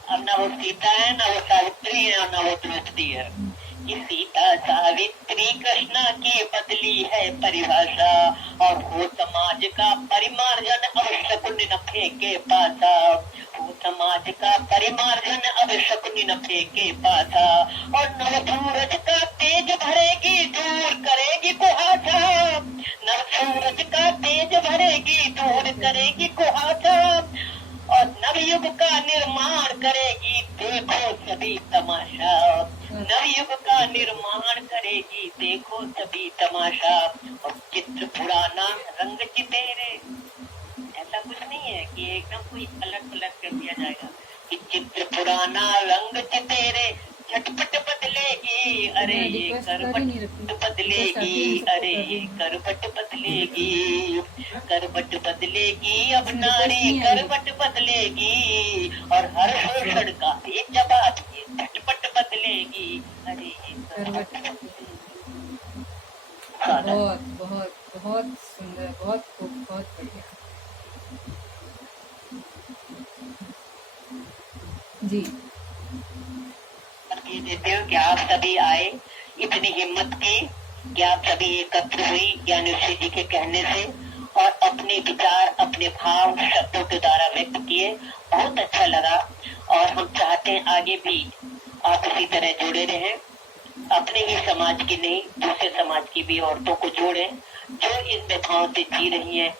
अब ना वो सीता है, ना वो सावित्री है, और ना वो द्रौपदी है। कि सीता सावित्री कृष्णा की बदली है परिभाषा, और हो समाज का परिमार्जन अब शकुन न फेंके पासा, हो समाज का परिमार्जन अब शकुन न फेंके पासा, और नव सूरज का तेज भरेगी दूर करेगी कुहासा, नव सूरज का तेज भरेगी दूर करेगी कुहासा, और नवयुग का निर्माण करेगी देखो सभी तमाशा, नवयुग का निर्माण करेगी देखो सभी तमाशा। और चित्र पुराना रंग चितेरे, ऐसा कुछ नहीं है कि एकदम कोई अलग अलग कर दिया जाएगा, कि चित्र पुराना रंग चितेरे झटपट बदलेगी, अरे ये करवट बदलेगी, अरे ये करवट बदलेगी, करवट बदलेगी अब नारी करवट बदलेगी, और हर शोषण का एक जवाब ये झटपट बदलेगी, अरे ये करवट बदलेगी। बहुत बहुत बहुत सुंदर, बहुत खूब, बहुत बढ़िया जी। ये देते हो कि आप सभी आए, इतनी हिम्मत की कि आप सभी एकत्र हुई ज्ञानेश्वर जी के कहने से, और अपने विचार अपने भाव शब्दों के द्वारा व्यक्त किए, बहुत अच्छा लगा। और हम चाहते हैं आगे भी आप इसी तरह जुड़े रहें, अपने ही समाज की नहीं दूसरे समाज की भी औरतों को जोड़ें, जो इन व्यथाओं से जी रही हैं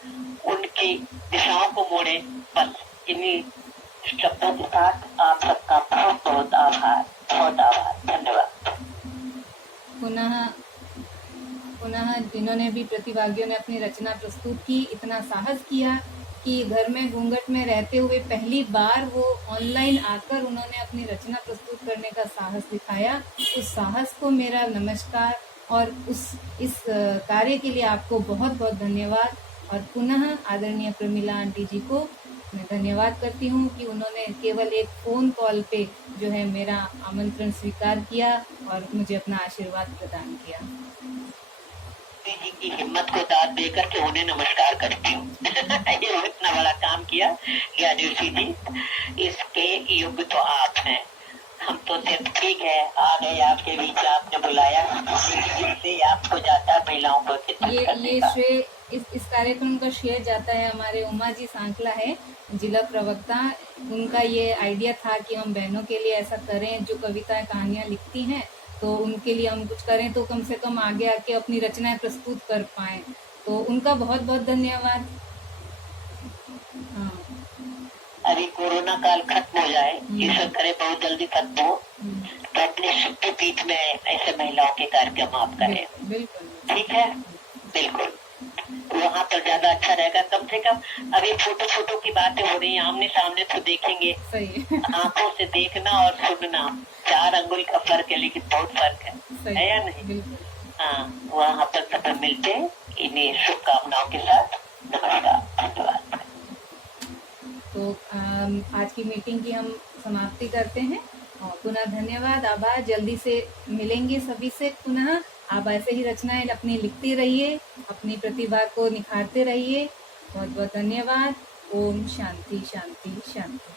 उनकी दिशाओं को मोड़ें। बस इन्हीं शब्दों के साथ आप सबका बहुत बहुत आभार, बहुत आभार, धन्यवाद। पुनः जिन्होंने भी प्रतिभागियों ने अपनी रचना प्रस्तुत की, इतना साहस किया कि घर में घूंघट में रहते हुए पहली बार वो ऑनलाइन आकर उन्होंने अपनी रचना प्रस्तुत करने का साहस दिखाया, उस साहस को मेरा नमस्कार, और इस कार्य के लिए आपको बहुत बहुत धन्यवाद। और पुनः आदरणीय प्रमिला आंटी जी को मैं धन्यवाद करती हूँ कि उन्होंने केवल एक फ़ोन कॉल पे जो है मेरा आमंत्रण स्वीकार किया और मुझे अपना आशीर्वाद प्रदान किया। जी की हिम्मत को दाद देकर के उन्हें नमस्कार करती हूँ। ये इतना बड़ा काम किया ज्ञानेश्वर जी, इसके युग तो आप हैं। हम तो सिर्फ ठीक है, आ गए आपके बीच, आपने बुलाया, इससे आपको जाता है महिलाओं को शिक्षित ये करने का। श्रेय इस कार्यक्रम का श्रेय जाता है हमारे उमा जी सांकला है, जिला प्रवक्ता। उनका ये आइडिया था कि हम बहनों के लिए ऐसा करें, जो कविताएं कहानियां लिखती हैं तो उनके लिए हम कुछ करें तो कम से कम आगे आके अपनी रचनाएं प्रस्तुत कर पाएं। तो उनका बहुत बहुत धन्यवाद। हाँ। अभी कोरोना काल खत्म हो जाए, ईश्वर करे बहुत जल्दी खत्म हो, हम्म, तो अपने शक्तिपीठ में ऐसे महिलाओं के कार्यक्रम आप करें, बिल्कुल ठीक है? बिल्कुल, वहाँ पर ज्यादा अच्छा रहेगा। कम से कम अभी फोटो की बातें हो रही हैं, आमने सामने तो देखेंगे, सही है। आंखों से देखना और सुनना 4 अंगुल का फर्क है, लेकिन बहुत फर्क सही है या नहीं? बिल्कुल। हाँ, वहाँ पर सब मिलते हैं। इन्हीं शुभकामनाओं के साथ नमस्कार, धन्यवाद। तो आज की मीटिंग की हम समाप्ति करते हैं और पुनः धन्यवाद, आभार। जल्दी से मिलेंगे सभी से पुनः। आप ऐसे ही रचनाएं अपनी लिखते रहिए, अपनी प्रतिभा को निखारते रहिए। बहुत बहुत धन्यवाद। ओम शांति शांति शांति।